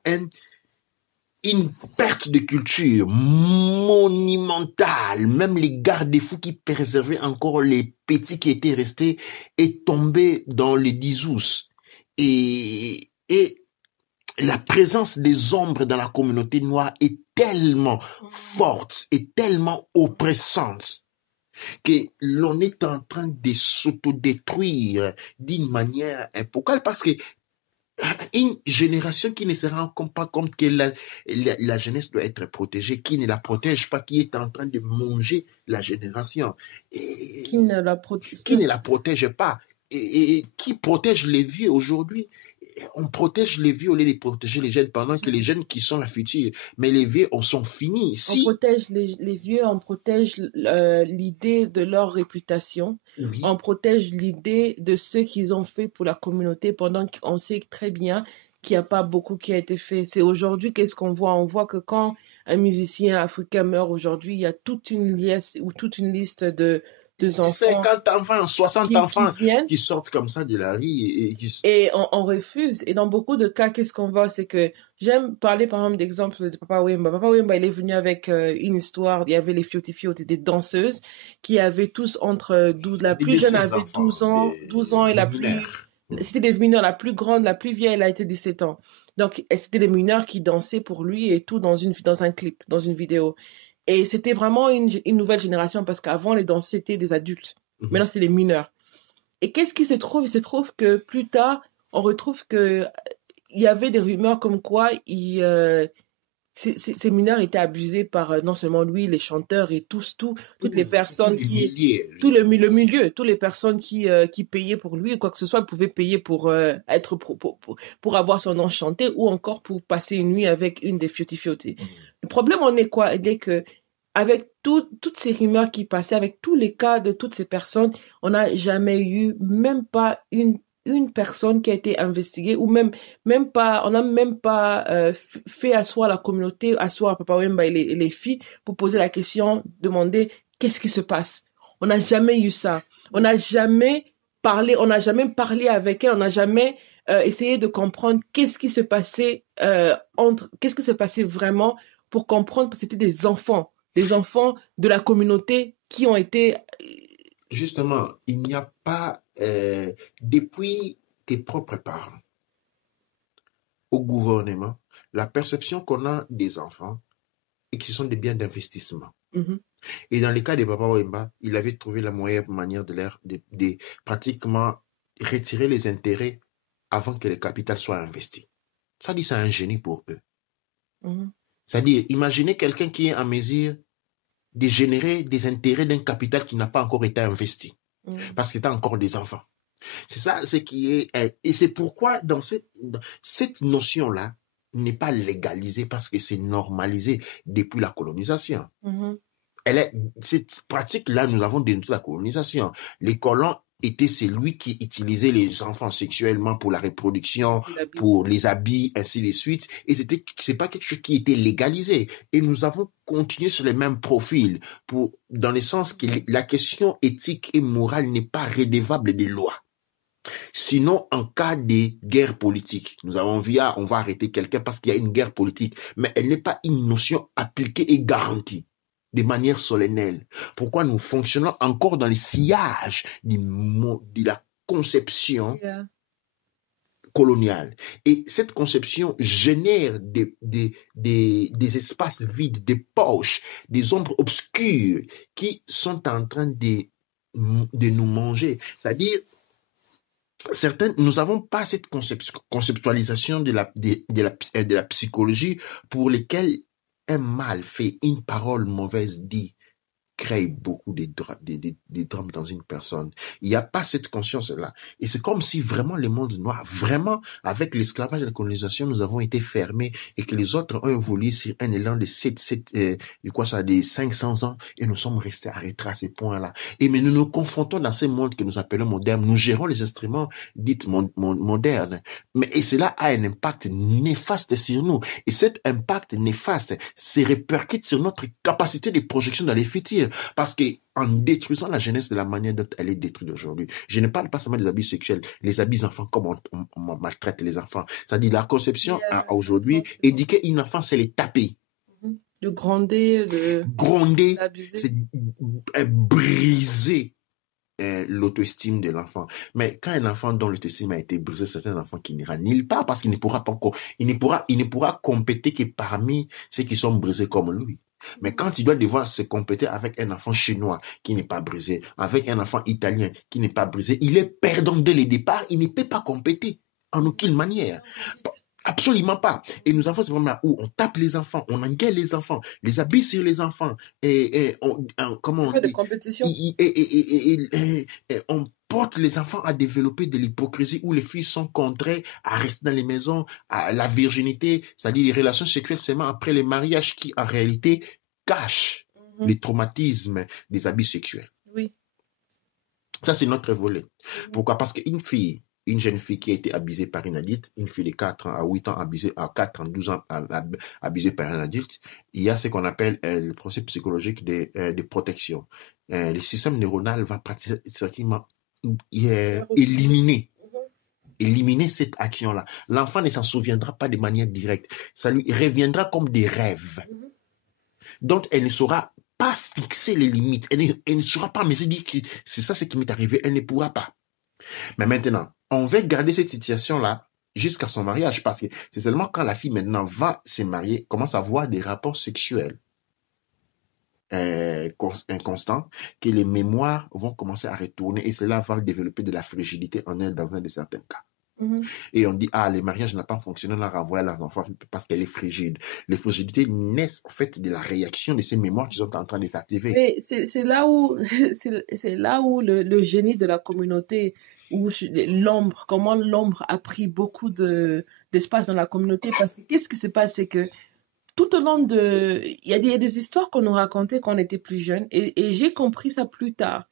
une perte de culture monumentale. Même les garde-fous qui préservaient encore les petits qui étaient restés est tombé dans les dissous. Et la présence des ombres dans la communauté noire est tellement forte et tellement oppressante que l'on est en train de s'autodétruire d'une manière épocale parce que une génération qui ne se rend pas compte que la jeunesse doit être protégée, qui ne la protège pas, qui est en train de manger la génération, qui ne la qui ne la protège pas, et qui protège les vieux aujourd'hui. On protège les vieux au lieu de protéger les jeunes pendant que les jeunes qui sont la future, mais les vieux sont finis. On protège les vieux, on protège l'idée de leur réputation, Oui. on protège l'idée de ce qu'ils ont fait pour la communauté pendant qu'on sait très bien qu'il n'y a pas beaucoup qui a été fait. C'est aujourd'hui, qu'est-ce qu'on voit? On voit que quand un musicien africain meurt aujourd'hui, il y a toute une liste ou toute une liste de enfants. 50 enfants, 60 enfants qui sortent comme ça de la rue et on refuse. Et dans beaucoup de cas, qu'est-ce qu'on voit? C'est que j'aime parler par exemple d'exemple de Papa Wemba. Papa Wemba, il est venu avec une histoire. Il y avait les Fioti Fioti, des danseuses qui avaient tous entre 12, la plus jeune avait 12 ans et la plus, c'était des mineurs, la plus grande, la plus vieille, elle a été 17 ans. Donc, c'était des mineurs qui dansaient pour lui et tout dans un clip, dans une vidéo. Et c'était vraiment une nouvelle génération parce qu'avant, les danseurs, c'était des adultes. Maintenant, c'est des mineurs. Et qu'est-ce qui se trouve? Il se trouve que plus tard, on retrouve que il y avait des rumeurs comme quoi ces mineurs étaient abusés par non seulement lui, les chanteurs et toutes les personnes tous les personnes qui payaient pour lui ou quoi que ce soit, pouvaient payer pour pour avoir son nom chanté ou encore pour passer une nuit avec une des Fioti Fioti. Le problème on est quoi? Il est que avec toutes ces rumeurs qui passaient, avec tous les cas de toutes ces personnes, on n'a jamais eu même pas une personne qui a été investiguée ou même pas, on n'a même pas fait asseoir la communauté, asseoir Papa Wemba et les filles pour poser la question, demander qu'est-ce qui se passe. On n'a jamais eu ça. On n'a jamais parlé avec elle, on n'a jamais essayé de comprendre qu'est-ce qui se passait qu'est-ce qui se passait vraiment pour comprendre que c'était des enfants de la communauté qui ont été justement, il n'y a pas, depuis tes propres parents au gouvernement, la perception qu'on a des enfants et que ce sont des biens d'investissement. Et dans le cas de Papa Wemba, il avait trouvé la meilleure manière de pratiquement retirer les intérêts avant que le capital soit investi. Ça dit, c'est un génie pour eux. C'est-à-dire, imaginez quelqu'un qui est en mesure de générer des intérêts d'un capital qui n'a pas encore été investi. Parce qu'il y a encore des enfants. C'est ça, ce qui est... Et c'est pourquoi dans cette notion-là n'est pas légalisée parce que c'est normalisé depuis la colonisation. Cette pratique-là, nous l'avons dénoncé la colonisation. Les colons étaient celui qui utilisait les enfants sexuellement pour la reproduction, pour les habits, ainsi de suite. Et c'est pas quelque chose qui était légalisé. Et nous avons continué sur les mêmes profils dans le sens que la question éthique et morale n'est pas redevable des lois. Sinon, en cas de guerre politique, nous avons vu, on va arrêter quelqu'un parce qu'il y a une guerre politique, mais elle n'est pas une notion appliquée et garantie de manière solennelle. Pourquoi nous fonctionnons encore dans le sillage de la conception coloniale. Et cette conception génère des espaces vides, des poches, des ombres obscures qui sont en train de nous manger. C'est-à-dire, nous n'avons pas cette conceptualisation de la psychologie pour lesquelles un mal fait, une parole mauvaise dit, crée beaucoup de drames dans une personne. Il n'y a pas cette conscience-là. Et c'est comme si vraiment le monde noir, vraiment, avec l'esclavage et la colonisation, nous avons été fermés et que les autres ont évolué sur un élan de 500 ans et nous sommes restés arrêtés à ces points-là. Mais nous nous confrontons dans ce monde que nous appelons moderne. Nous gérons les instruments dits modernes. Et cela a un impact néfaste sur nous. Et cet impact néfaste se répercute sur notre capacité de projection dans les futurs. Parce qu'en détruisant la jeunesse de la manière dont elle est détruite aujourd'hui, je ne parle pas seulement des abus sexuels, les abus enfants, comme on maltraite les enfants. C'est-à-dire la conception aujourd'hui, éduquer une enfant, c'est les taper. De gronder, c'est briser l'auto-estime de l'enfant. Mais quand un enfant dont l'auto-estime a été brisé, c'est un enfant qui n'ira nulle part parce qu'il ne pourra pas encore, il ne pourra compéter que parmi ceux qui sont brisés comme lui. Mais quand il doit devoir se compéter avec un enfant chinois qui n'est pas brisé, avec un enfant italien qui n'est pas brisé, il est perdant dès le départ, il ne peut pas compéter en aucune manière. Absolument pas. Et nous avons ce moment où on tape les enfants, on engueule les enfants, les habille sur les enfants, comment on dit, on porte les enfants à développer de l'hypocrisie où les filles sont contraintes à rester dans les maisons, à la virginité, c'est-à-dire les relations sexuelles seulement après les mariages qui en réalité cachent les traumatismes des abus sexuels. Oui. Ça, c'est notre volet. Pourquoi? Parce qu'une jeune fille qui a été abusée par un adulte, une fille de 4 ans à 8 ans abusée, à 4 ans, 12 ans abusée par un adulte, il y a ce qu'on appelle le processus psychologique de protection. Le système neuronal va pratiquement éliminer cette action-là. L'enfant ne s'en souviendra pas de manière directe. Ça lui reviendra comme des rêves. Donc, elle ne saura pas fixer les limites. Elle ne saura pas, mais se dire que c'est ça ce qui m'est arrivé. Elle ne pourra pas. Mais maintenant, on va garder cette situation-là jusqu'à son mariage parce que c'est seulement quand la fille maintenant va se marier, commence à avoir des rapports sexuels inconstants, que les mémoires vont commencer à retourner et cela va développer de la fragilité en elle dans un de certains cas. Et on dit, le mariage n'a pas fonctionné, on a renvoyé l'enfant parce qu'elle est frigide. Les fragilités naissent en fait de la réaction de ces mémoires qui sont en train de s'activer. Mais c'est là où, c'est là où le génie de la communauté, où comment l'ombre a pris beaucoup d'espace dans la communauté, parce que qu'est-ce qui se passe, c'est que tout au long il y a des histoires qu'on nous racontait quand on était plus jeunes, et j'ai compris ça plus tard.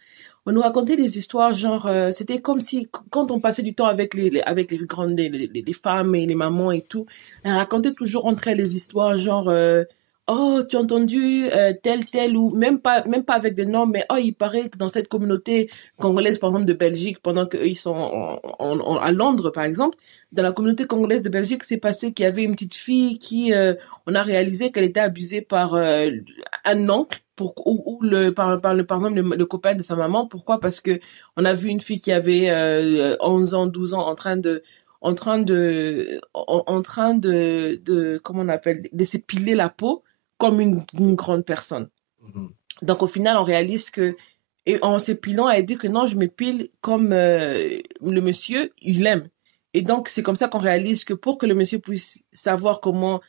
On nous racontait des histoires genre, c'était comme si quand on passait du temps avec les grandes, les femmes et les mamans et tout, elles racontaient toujours entre elles les histoires genre, oh, tu as entendu tel, ou même pas avec des noms, mais oh, il paraît que dans cette communauté congolaise, par exemple, de Belgique, pendant qu'eux, ils sont à Londres, par exemple, dans la communauté congolaise de Belgique, c'est passé qu'il y avait une petite fille qui, on a réalisé qu'elle était abusée par un oncle, par exemple, le copain de sa maman. Pourquoi? Parce que on a vu une fille qui avait 11 ans, 12 ans comment on appelle, de s'épiler la peau comme une grande personne. Mhm. Donc, au final, on réalise que, et en s'épilant, elle dit que non, je m'épile comme le monsieur, il aime. Et donc, c'est comme ça qu'on réalise que pour que le monsieur puisse savoir comment,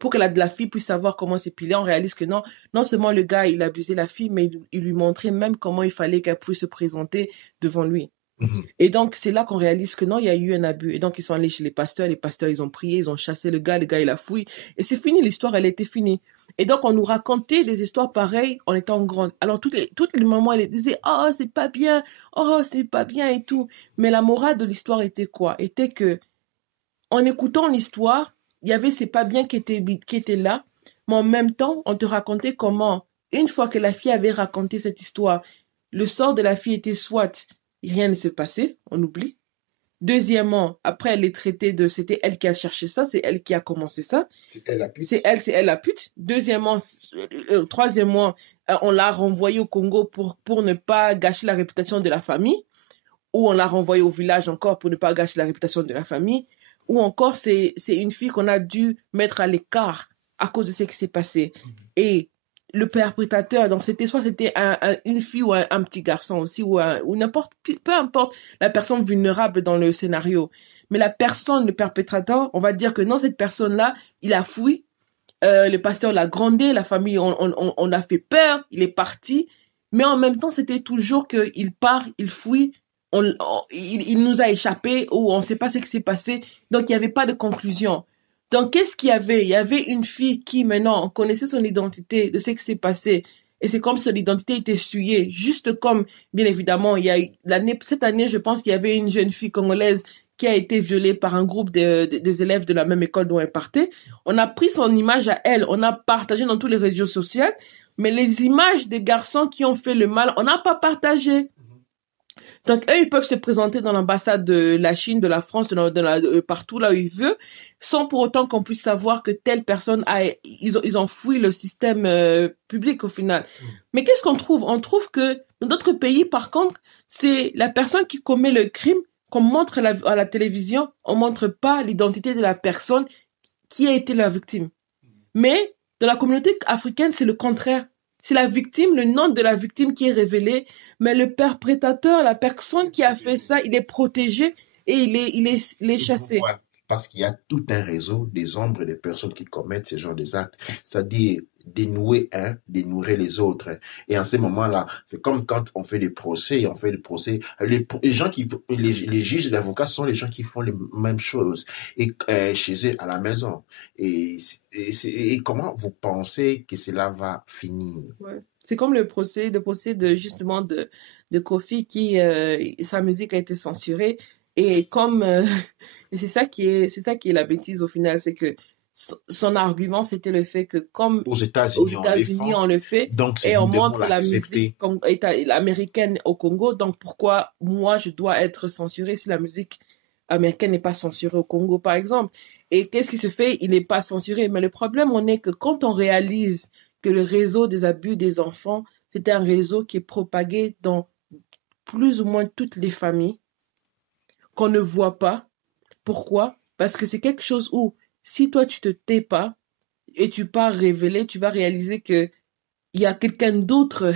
pour que la fille puisse savoir comment s'épiler, on réalise que non, non seulement le gars, il abusait la fille, mais il lui montrait même comment il fallait qu'elle puisse se présenter devant lui. Mhm. Et donc, c'est là qu'on réalise que non, il y a eu un abus. Et donc, ils sont allés chez les pasteurs, ils ont prié, ils ont chassé le gars, il a fouillé. Et c'est fini, l'histoire, elle était finie. Et donc, on nous racontait des histoires pareilles en étant grande. Alors, toutes les mamans, elles disaient, oh, c'est pas bien et tout. Mais la morale de l'histoire était quoi? Était que, en écoutant l'histoire, il y avait ces pas bien qui étaient là, mais en même temps, on te racontait comment, une fois que la fille avait raconté cette histoire, le sort de la fille était soit rien ne se passait, on oublie. Deuxièmement, après elle est traitée de c'était elle qui a cherché ça, c'est elle qui a commencé ça. C'est elle la pute. Deuxièmement, troisièmement, on l'a renvoyée au Congo pour ne pas gâcher la réputation de la famille, ou on l'a renvoyée au village encore pour ne pas gâcher la réputation de la famille, ou encore c'est une fille qu'on a dû mettre à l'écart à cause de ce qui s'est passé. Et le perpétrateur, donc soit c'était une fille ou un petit garçon aussi, ou n'importe, peu importe la personne vulnérable dans le scénario. Mais la personne, le perpétrateur, on va dire que non, cette personne-là, il a fui, le pasteur l'a grondé, la famille, on a fait peur, il est parti. Mais en même temps, c'était toujours qu'il part, il fuit, il nous a échappé, ou on ne sait pas ce qui s'est passé. Donc, il n'y avait pas de conclusion. Donc, qu'est-ce qu'il y avait? Il y avait une fille qui, maintenant, connaissait son identité, de ce qui s'est passé. Et c'est comme si son identité était souillée. Juste comme, bien évidemment, il y a cette année, je pense qu'il y avait une jeune fille congolaise qui a été violée par un groupe des élèves de la même école dont elle partait. On a pris son image à elle, on a partagé dans tous les réseaux sociaux, mais les images des garçons qui ont fait le mal, on n'a pas partagé. Donc, eux, ils peuvent se présenter dans l'ambassade de la Chine, de la France, partout là où ils veulent, sans pour autant qu'on puisse savoir que telle personne ils ont fouillé le système public au final. Mais qu'est-ce qu'on trouve? On trouve que dans d'autres pays, par contre, c'est la personne qui commet le crime qu'on montre à la télévision, on montre pas l'identité de la personne qui a été la victime. Mais dans la communauté africaine, c'est le contraire. C'est la victime, le nom de la victime qui est révélé, mais le perpétrateur, la personne qui a fait ça, il est protégé et il est chassé. Ouais, parce qu'il y a tout un réseau des ombres des personnes qui commettent ce genre d'actes. C'est-à-dire dénouer un, dénouer les autres. Et en ce moment-là, c'est comme quand on fait des procès, les gens les juges et les avocats sont les gens qui font les mêmes choses et chez eux à la maison. Et comment vous pensez que cela va finir? Ouais. C'est comme le procès de justement de Kofi qui sa musique a été censurée et comme et c'est ça qui est la bêtise au final, c'est que son argument c'était le fait que comme Aux aux États-Unis, États-Unis on le fait donc et nous on devons montre la l'accepter. musique américaine au Congo, donc pourquoi moi je dois être censurée si la musique américaine n'est pas censurée au Congo par exemple? Et qu'est-ce qui se fait? Il n'est pas censuré. Mais le problème, on est que quand on réalise que le réseau des abus des enfants, c'est un réseau qui est propagé dans plus ou moins toutes les familles, qu'on ne voit pas. Pourquoi? Parce que c'est quelque chose où, si toi tu te tais pas et tu pars révéler, tu vas réaliser que il y a quelqu'un d'autre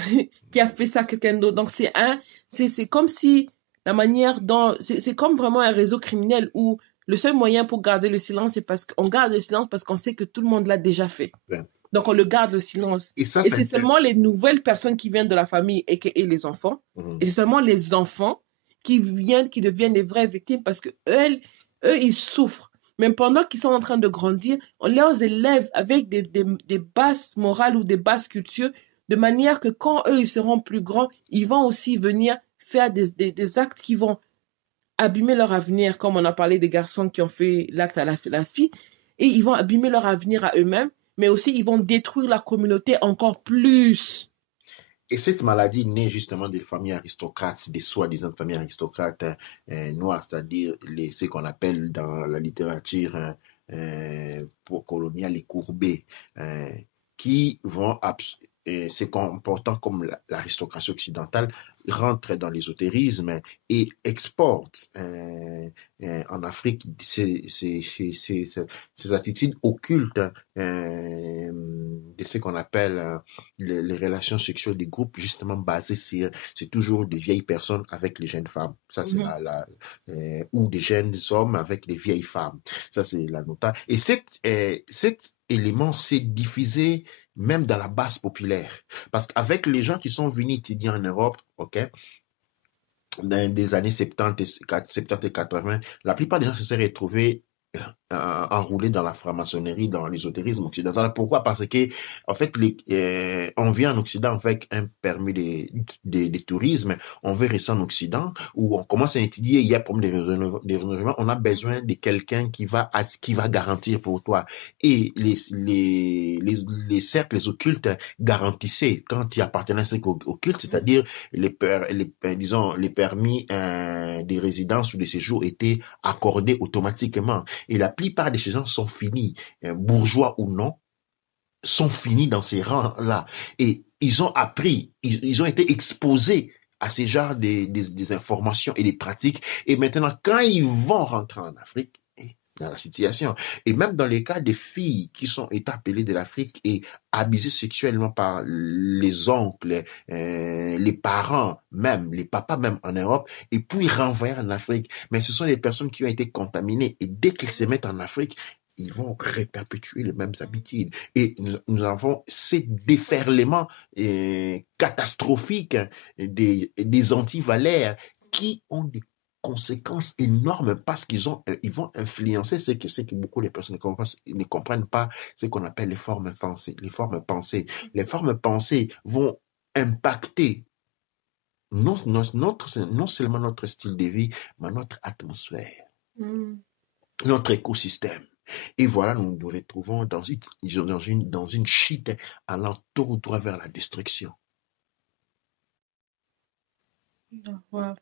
qui a fait ça à quelqu'un d'autre. Donc c'est comme si la manière dont, c'est comme vraiment un réseau criminel où le seul moyen pour garder le silence, c'est parce qu'on garde le silence parce qu'on sait que tout le monde l'a déjà fait. Ouais. Donc on le garde le silence. Et ça, Et c'est seulement les nouvelles personnes qui viennent de la famille et les enfants. Et c'est seulement les enfants qui deviennent les vraies victimes parce que eux, ils souffrent. Mais pendant qu'ils sont en train de grandir, on les élève avec des bases morales ou des bases cultures, de manière que quand eux, ils seront plus grands, ils vont aussi venir faire des actes qui vont abîmer leur avenir, comme on a parlé des garçons qui ont fait l'acte à la fille, et ils vont abîmer leur avenir à eux-mêmes, mais aussi ils vont détruire la communauté encore plus. Et cette maladie naît justement des familles aristocrates, des soi-disant familles aristocrates noires, c'est-à-dire ce qu'on appelle dans la littérature coloniale les courbés, qui vont se comportant comme l'aristocratie occidentale, rentrent dans l'ésotérisme et exportent en Afrique ces attitudes occultes de ce qu'on appelle les relations sexuelles des groupes, justement basées sur, c'est toujours des vieilles personnes avec les jeunes femmes. Ça, c'est ou des jeunes hommes avec des vieilles femmes. Ça, c'est la nota. Et cet élément s'est diffusé même dans la base populaire. Parce qu'avec les gens qui sont venus étudier en Europe, ok, dans des années 70 et 80, la plupart des gens se sont retrouvés enroulés dans la franc-maçonnerie, dans l'ésotérisme occidental. Pourquoi? Parce que, en fait, on vient en Occident avec un permis de tourisme, on veut rester en Occident, où on commence à étudier, il y a problème de renouvellement, on a besoin de quelqu'un qui va garantir pour toi. Et les cercles occultes garantissaient, quand tu appartenais à un cercle occulte, c'est-à-dire disons, les permis de résidence ou de séjour étaient accordés automatiquement. Et la plupart de ces gens sont finis, bourgeois ou non, sont finis dans ces rangs-là. Et ils ont appris, ils ont été exposés à ces genres des informations et des pratiques. Et maintenant, quand ils vont rentrer en Afrique, dans la situation, et même dans les cas des filles qui sont établies de l'Afrique et abusées sexuellement par les oncles, les parents, même les papas même en Europe, et puis renvoyées en Afrique. Mais ce sont des personnes qui ont été contaminées, et dès qu'ils se mettent en Afrique, ils vont réperpétuer les mêmes habitudes. Et nous avons ces déferlements catastrophiques des antivalaires qui ont des conséquences énormes parce qu'ils vont influencer ce que beaucoup de personnes ne comprennent pas, ce qu'on appelle les formes pensées. Les formes pensées vont impacter non seulement notre style de vie, mais notre atmosphère, notre écosystème. Et voilà, nous nous retrouvons dans une chute allant tout droit vers la destruction. Wow.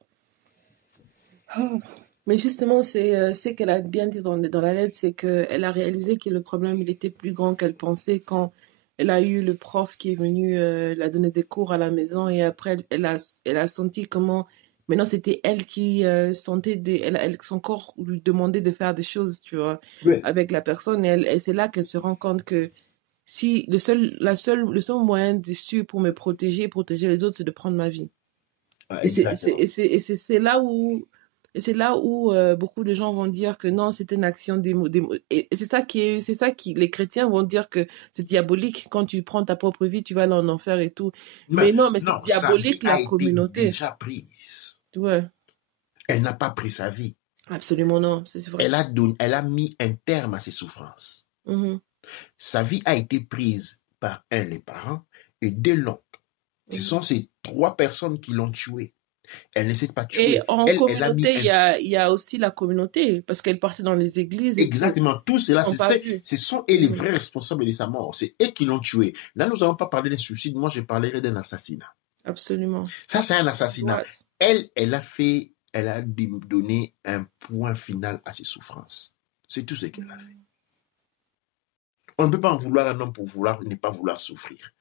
Oh. Mais justement, c'est qu'elle a bien dit dans la lettre, c'est qu'elle a réalisé que le problème, il était plus grand qu'elle pensait quand elle a eu le prof qui est venu la donner des cours à la maison, et après, elle a senti comment, maintenant, c'était elle qui sentait, son corps lui demandait de faire des choses, tu vois, Oui. avec la personne, et c'est là qu'elle se rend compte que si le seul moyen dessus pour me protéger les autres, c'est de prendre ma vie. Et c'est là où beaucoup de gens vont dire que non, c'est une action et c'est ça qui les chrétiens vont dire que c'est diabolique. Quand tu prends ta propre vie, tu vas aller en enfer et tout. Mais non, c'est diabolique, la communauté. Elle a déjà prise. Ouais. Elle n'a pas pris sa vie. Absolument non, c'est vrai. Elle a mis un terme à ses souffrances. Sa vie a été prise par les parents et l'oncle. Ce sont ces 3 personnes qui l'ont tuée. Elle n'essaie pas de tuer. Et en communauté, il y a aussi la communauté, parce qu'elle partait dans les églises. Exactement, tout cela, ce sont eux les vrais responsables de sa mort. C'est eux qui l'ont tué. Là, nous n'allons pas parler d'un suicide, moi je parlerai d'un assassinat. Absolument. Ça, c'est un assassinat. Ouais. Elle a donné un point final à ses souffrances. C'est tout ce qu'elle a fait. On ne peut pas en vouloir un homme pour ne pas vouloir souffrir.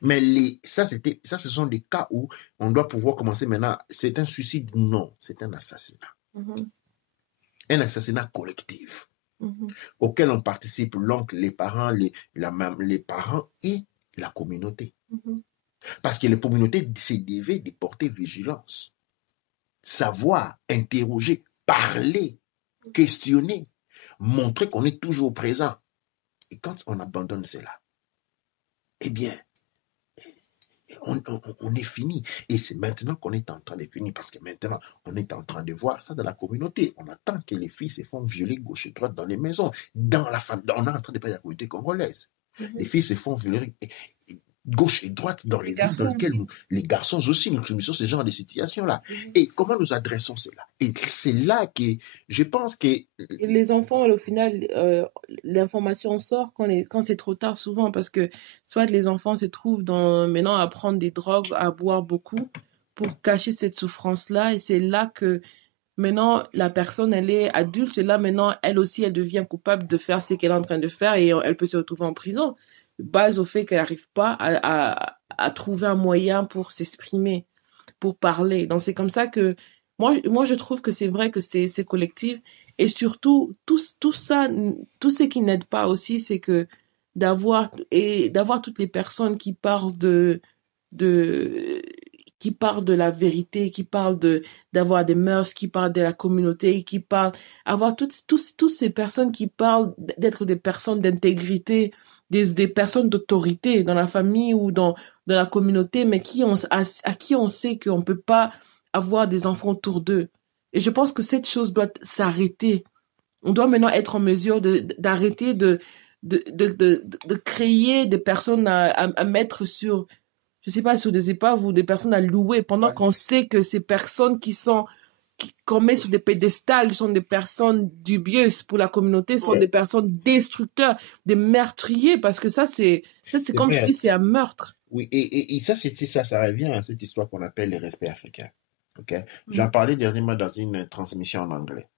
Mais ça, ce sont des cas où on doit pouvoir commencer maintenant. C'est un suicide? Non, c'est un assassinat. Un assassinat collectif auquel on participe l'oncle, les parents, les parents et la communauté. Parce que la communauté s'est devait de porter vigilance, savoir, interroger, parler, questionner, montrer qu'on est toujours présent. Et quand on abandonne cela, eh bien, on est fini. Et c'est maintenant qu'on est en train de finir, parce que maintenant, on est en train de voir ça dans la communauté. On attend que les filles se font violer gauche et droite dans les maisons. Dans la famille, on est en train de parler de la communauté congolaise. Les filles se font violer. gauche et droite dans Les les villes dans garçons lesquelles aussi. les garçons aussi, nous sommes sur ce genre de situation-là. Mhm. Et comment nous adressons cela? Et c'est là que je pense que Et les enfants, au final, l'information sort quand c'est trop tard, souvent, parce que soit les enfants se trouvent maintenant à prendre des drogues, à boire beaucoup pour cacher cette souffrance-là. Et c'est là que maintenant, la personne, elle est adulte. Et là, maintenant, elle aussi, elle devient coupable de faire ce qu'elle est en train de faire et elle peut se retrouver en prison. Base au fait qu'elle n'arrive pas à trouver un moyen pour s'exprimer, pour parler. Donc, c'est comme ça que moi, je trouve que c'est vrai que c'est collectif. Et surtout, tout ça, tout ce qui n'aide pas aussi, c'est que d'avoir toutes les personnes de, qui parlent de la vérité, qui parlent d'avoir des mœurs, qui parlent de la communauté, qui parlent, avoir toutes ces personnes qui parlent d'être des personnes d'intégrité, des personnes d'autorité dans la famille ou dans la communauté, mais à qui on sait qu'on ne peut pas avoir des enfants autour d'eux. Et je pense que cette chose doit s'arrêter. On doit maintenant être en mesure d'arrêter de créer des personnes à mettre sur, je sais pas, sur des épaves ou des personnes à louer, pendant ouais, qu'on sait que ces personnes qu'on met sur des pédestals sont des personnes dubieuses pour la communauté, sont ouais, des personnes destructeurs, des meurtriers, parce que ça c'est c'est comme tu vrai. dis, c'est un meurtre. Oui, et ça revient à cette histoire qu'on appelle le respect africain. Ok? J'en Mhm. parlais dernièrement dans une transmission en anglais,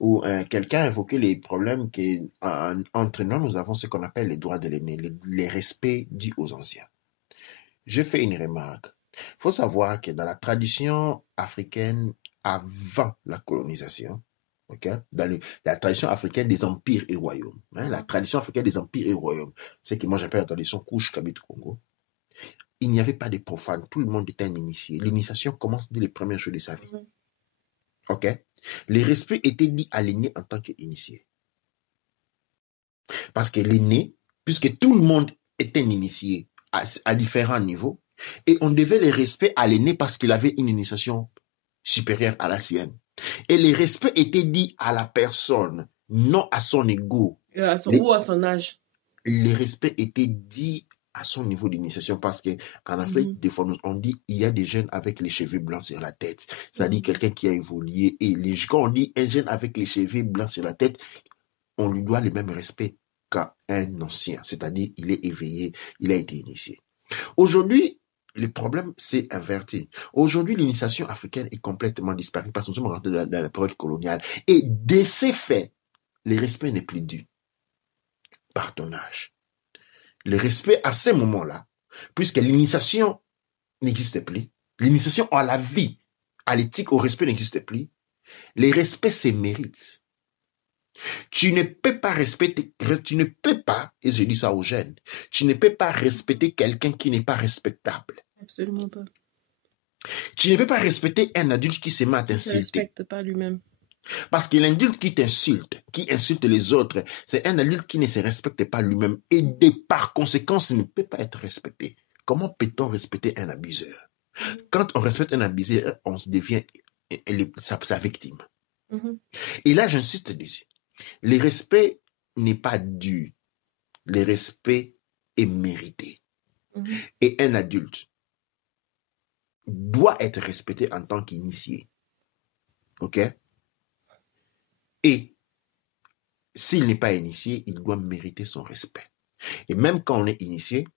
où quelqu'un évoquait les problèmes qu'entre nous avons ce qu'on appelle les droits de l'aîné, les respects dus aux anciens. Je fais une remarque. Il faut savoir que dans la tradition africaine avant la colonisation, ok, la tradition africaine des empires et royaumes, hein, la tradition africaine des empires et royaumes, c'est que moi j'appelle la tradition Kouche Kabit Congo, il n'y avait pas de profanes, tout le monde était un initié. L'initiation commence dès les premières jours de sa vie. Mhm. Ok? Les respects étaient dits à l'aîné en tant qu'initié. Parce que l'aîné, puisque tout le monde était un initié à différents niveaux, et on devait les respects à l'aîné parce qu'il avait une initiation supérieure à la sienne. Et les respects étaient dits à la personne, non à son ego. Ou à son âge. Les respects étaient dits à son niveau d'initiation parce que en Afrique, Mhm. des fois, on dit il y a des jeunes avec les cheveux blancs sur la tête. C'est-à-dire Mhm. quelqu'un qui a évolué. Et quand on dit un jeune avec les cheveux blancs sur la tête, on lui doit le même respect qu'à un ancien. C'est-à-dire il est éveillé, il a été initié. Aujourd'hui, le problème s'est inverti. Aujourd'hui, l'initiation africaine est complètement disparue parce que nous sommes rentrés dans la période coloniale. Et de ces faits, le respect n'est plus dû par ton âge. Le respect à ces moments-là, puisque l'initiation n'existe plus, l'initiation à la vie, à l'éthique, au respect n'existe plus, les respects se méritent. Tu ne peux pas respecter, tu ne peux pas, et je dis ça aux jeunes, tu ne peux pas respecter quelqu'un qui n'est pas respectable. Absolument pas. Tu ne peux pas respecter un adulte qui se met à Il se t'insulter. respecte pas lui-même. Parce que l'adulte qui t'insulte, qui insulte les autres, c'est un adulte qui ne se respecte pas lui-même et par conséquent, il ne peut pas être respecté. Comment peut-on respecter un abuseur? Quand on respecte un abuseur, on devient sa victime. Mhm. Et là, j'insiste dessus. Le respect n'est pas dû. Le respect est mérité. Mhm. Et un adulte doit être respecté en tant qu'initié. OK? Et s'il n'est pas initié, il doit mériter son respect. Et même quand on est initié,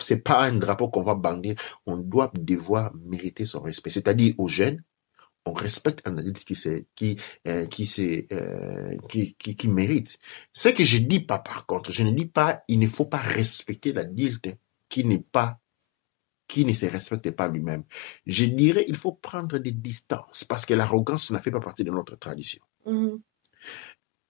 c'est pas un drapeau qu'on va bander, on doit devoir mériter son respect. C'est-à-dire aux jeunes, on respecte un adulte qui mérite. Ce que je dis pas, par contre, je ne dis pas, il ne faut pas respecter l'adulte qui ne se respecte pas lui-même. Je dirais, il faut prendre des distances parce que l'arrogance ne fait pas partie de notre tradition. Mhm.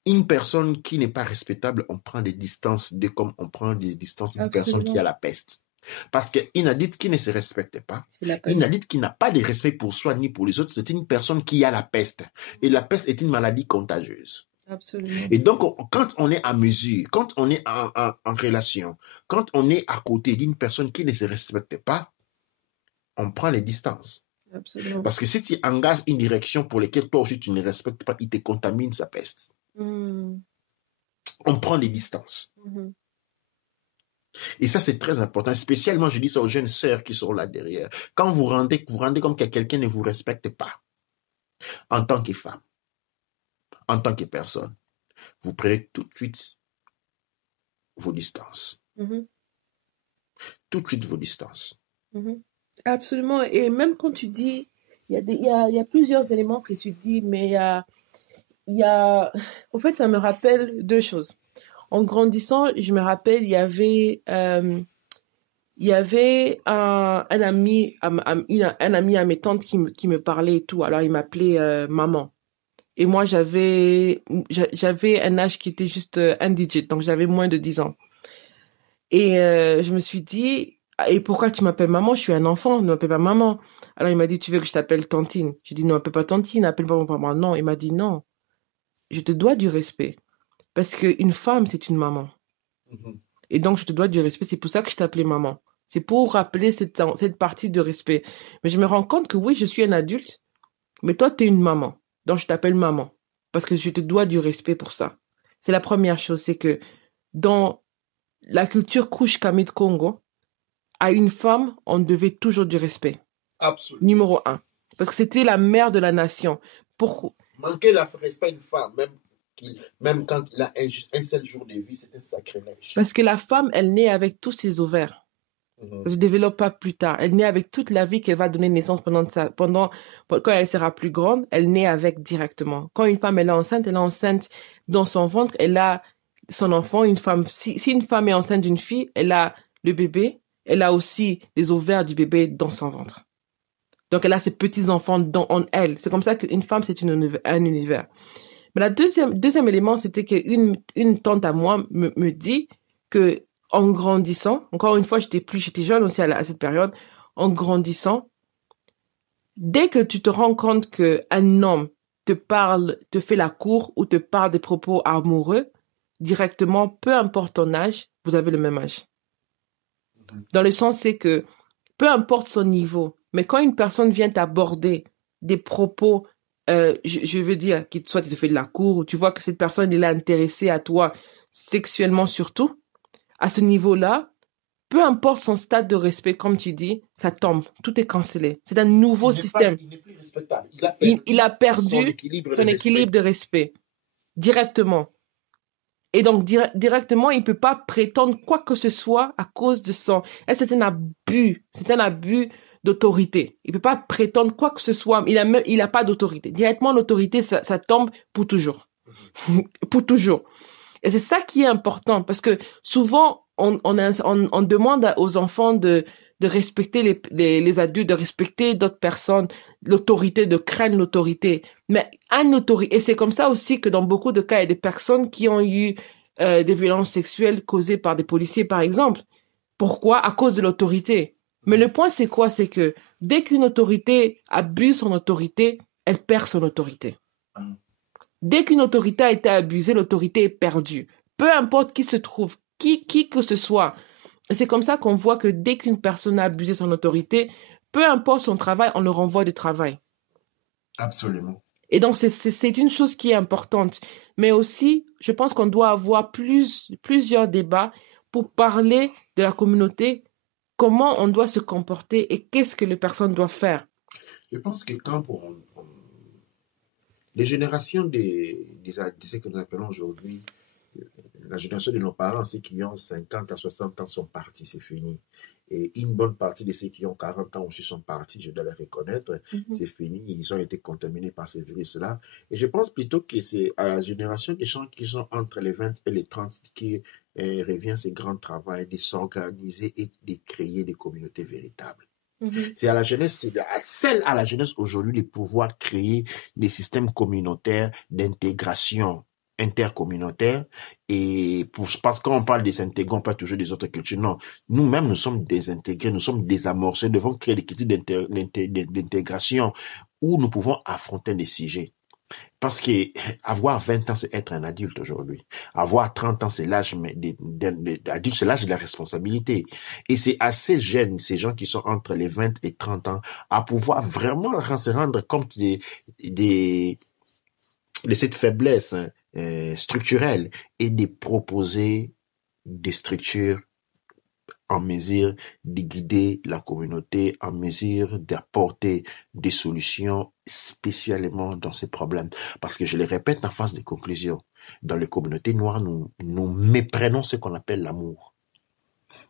Une personne qui n'est pas respectable, on prend des distances de comme on prend des distances d'une personne qui a Absolument. la peste. Parce qu'une adulte qui ne se respecte pas, C'est la une peste. adulte qui n'a pas de respect pour soi ni pour les autres, c'est une personne qui a la peste. Et la peste est une maladie contagieuse. Absolument. Et donc, quand on est à mesure, quand on est en relation, quand on est à côté d'une personne qui ne se respecte pas, on prend les distances. Absolument. Parce que si tu engages une direction pour laquelle toi aussi tu ne respectes pas, il te contamine sa peste. Mhm. On prend les distances. Mhm. Et ça, c'est très important. Spécialement, je dis ça aux jeunes sœurs qui sont là derrière. Quand vous rendez comme que quelqu'un ne vous respecte pas, en tant que femme, en tant que personne, vous prenez tout de suite vos distances. Mhm, Tout de suite vos distances. mhm. Absolument. Et même quand tu dis, il y a plusieurs éléments que tu dis, mais il y a, en fait, ça me rappelle deux choses. En grandissant, je me rappelle, il y avait un ami, un ami à mes tantes qui me parlait et tout. Alors, il m'appelait maman. Et moi, j'avais un âge qui était juste indigit, donc j'avais moins de 10 ans. Et je me suis dit, ah, et pourquoi tu m'appelles maman? Je suis un enfant, ne m'appelle pas maman. Alors, il m'a dit, tu veux que je t'appelle tantine? J'ai dit, non, appelle pas tantine, appelle pas maman. Non, il m'a dit, non, je te dois du respect. Parce qu'une femme, c'est une maman. Mhm. Et donc, je te dois du respect. C'est pour ça que je t'appelais maman. C'est pour rappeler cette partie de respect. Mais je me rends compte que oui, je suis un adulte, mais toi, tu es une maman. Donc, je t'appelle maman. Parce que je te dois du respect pour ça. C'est la première chose. C'est que dans la culture Kush Kamit Congo, à une femme, on devait toujours du respect. Absolument. Numéro un. Parce que c'était la mère de la nation. Pourquoi? Manquer la respect à une femme, même quand il a un seul jour de vie, c'est un sacrilège. Parce que la femme, elle naît avec tous ses ovaires. Mhm. Elle se développe pas plus tard. Elle naît avec toute la vie qu'elle va donner naissance quand elle sera plus grande, elle naît avec directement. Quand une femme elle est enceinte dans son ventre, elle a son enfant. Une femme, si une femme est enceinte d'une fille, elle a le bébé, elle a aussi les ovaires du bébé dans son ventre. Donc elle a ses petits enfants en elle. C'est comme ça qu'une femme c'est un univers. Mais deuxième élément, c'était une tante à moi me dit que en grandissant, encore une fois, j'étais jeune aussi à cette période, en grandissant, dès que tu te rends compte qu'un homme te parle, te fait la cour ou te parle des propos amoureux, directement, peu importe ton âge, vous avez le même âge. Dans le sens, c'est que peu importe son niveau, mais quand une personne vient t'aborder des propos, je veux dire, soit tu te fais de la cour, ou tu vois que cette personne est intéressée à toi sexuellement surtout, à ce niveau-là, peu importe son stade de respect, comme tu dis, ça tombe, tout est cancellé. C'est un nouveau système. Il n'est plus respectable. Il a perdu son équilibre de respect directement. Et donc, directement, il ne peut pas prétendre quoi que ce soit à cause de son... Et c'est un abus. C'est un abus d'autorité. Il ne peut pas prétendre quoi que ce soit. Il a pas d'autorité. Directement, l'autorité, ça tombe pour toujours. Pour toujours. Et c'est ça qui est important. Parce que souvent, on demande aux enfants de respecter les adultes, de respecter d'autres personnes, l'autorité, de craindre l'autorité. Mais et c'est comme ça aussi que dans beaucoup de cas, il y a des personnes qui ont eu des violences sexuelles causées par des policiers, par exemple. Pourquoi? À cause de l'autorité. Mais le point, c'est quoi? C'est que dès qu'une autorité abuse son autorité, elle perd son autorité. Dès qu'une autorité a été abusée, l'autorité est perdue. Peu importe qui se trouve, qui que ce soit. Et c'est comme ça qu'on voit que dès qu'une personne a abusé son autorité, peu importe son travail, on le renvoie du travail. Absolument. Et donc, c'est une chose qui est importante. Mais aussi, je pense qu'on doit avoir plusieurs débats pour parler de la communauté, comment on doit se comporter et qu'est-ce que les personnes doivent faire. Je pense que les générations de ce que nous appelons aujourd'hui, la génération de nos parents, ceux qui ont 50 à 60 ans sont partis, c'est fini. Et une bonne partie de ceux qui ont 40 ans aussi sont partis, je dois les reconnaître. C'est fini, ils ont été contaminés par ces virus-là. Et je pense plutôt que c'est à la génération des gens qui sont entre les 20 et les 30 qui revient ce grand travail de s'organiser et de créer des communautés véritables. C'est à la jeunesse, celle à la jeunesse aujourd'hui de pouvoir créer des systèmes communautaires d'intégration intercommunautaire parce qu'on parle des intégrants, on parle toujours des autres cultures. Non, nous-mêmes, nous sommes désintégrés, nous sommes désamorcés, nous devons créer des cultures d'intégration où nous pouvons affronter des sujets. Parce que avoir 20 ans, c'est être un adulte aujourd'hui. Avoir 30 ans, c'est l'âge d'adulte, c'est l'âge de la responsabilité. Et c'est assez jeune, ces gens qui sont entre les 20 et 30 ans, à pouvoir vraiment se rendre compte de cette faiblesse structurelle et de proposer des structures en mesure de guider la communauté, en mesure d'apporter des solutions spécialement dans ces problèmes. Parce que je le répète en phase de conclusion, dans les communautés noires, nous méprenons ce qu'on appelle l'amour.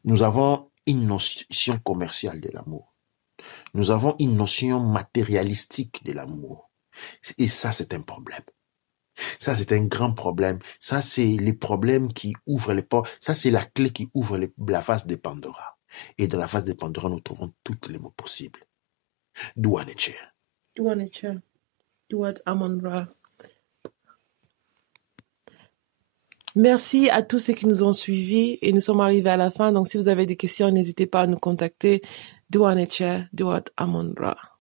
Nous avons une notion commerciale de l'amour. Nous avons une notion matérialistique de l'amour. Et ça, c'est un problème. Ça, c'est un grand problème. Ça, c'est les problèmes qui ouvrent les portes. Ça, c'est la clé qui ouvre la vase de Pandora. Et dans la vase de Pandora, nous trouvons tous les mots possibles. Douaneche. Douaneche. Douat Amon-Ra. Merci à tous ceux qui nous ont suivis et nous sommes arrivés à la fin. Donc, si vous avez des questions, n'hésitez pas à nous contacter. Douaneche, Douat Amon-Ra.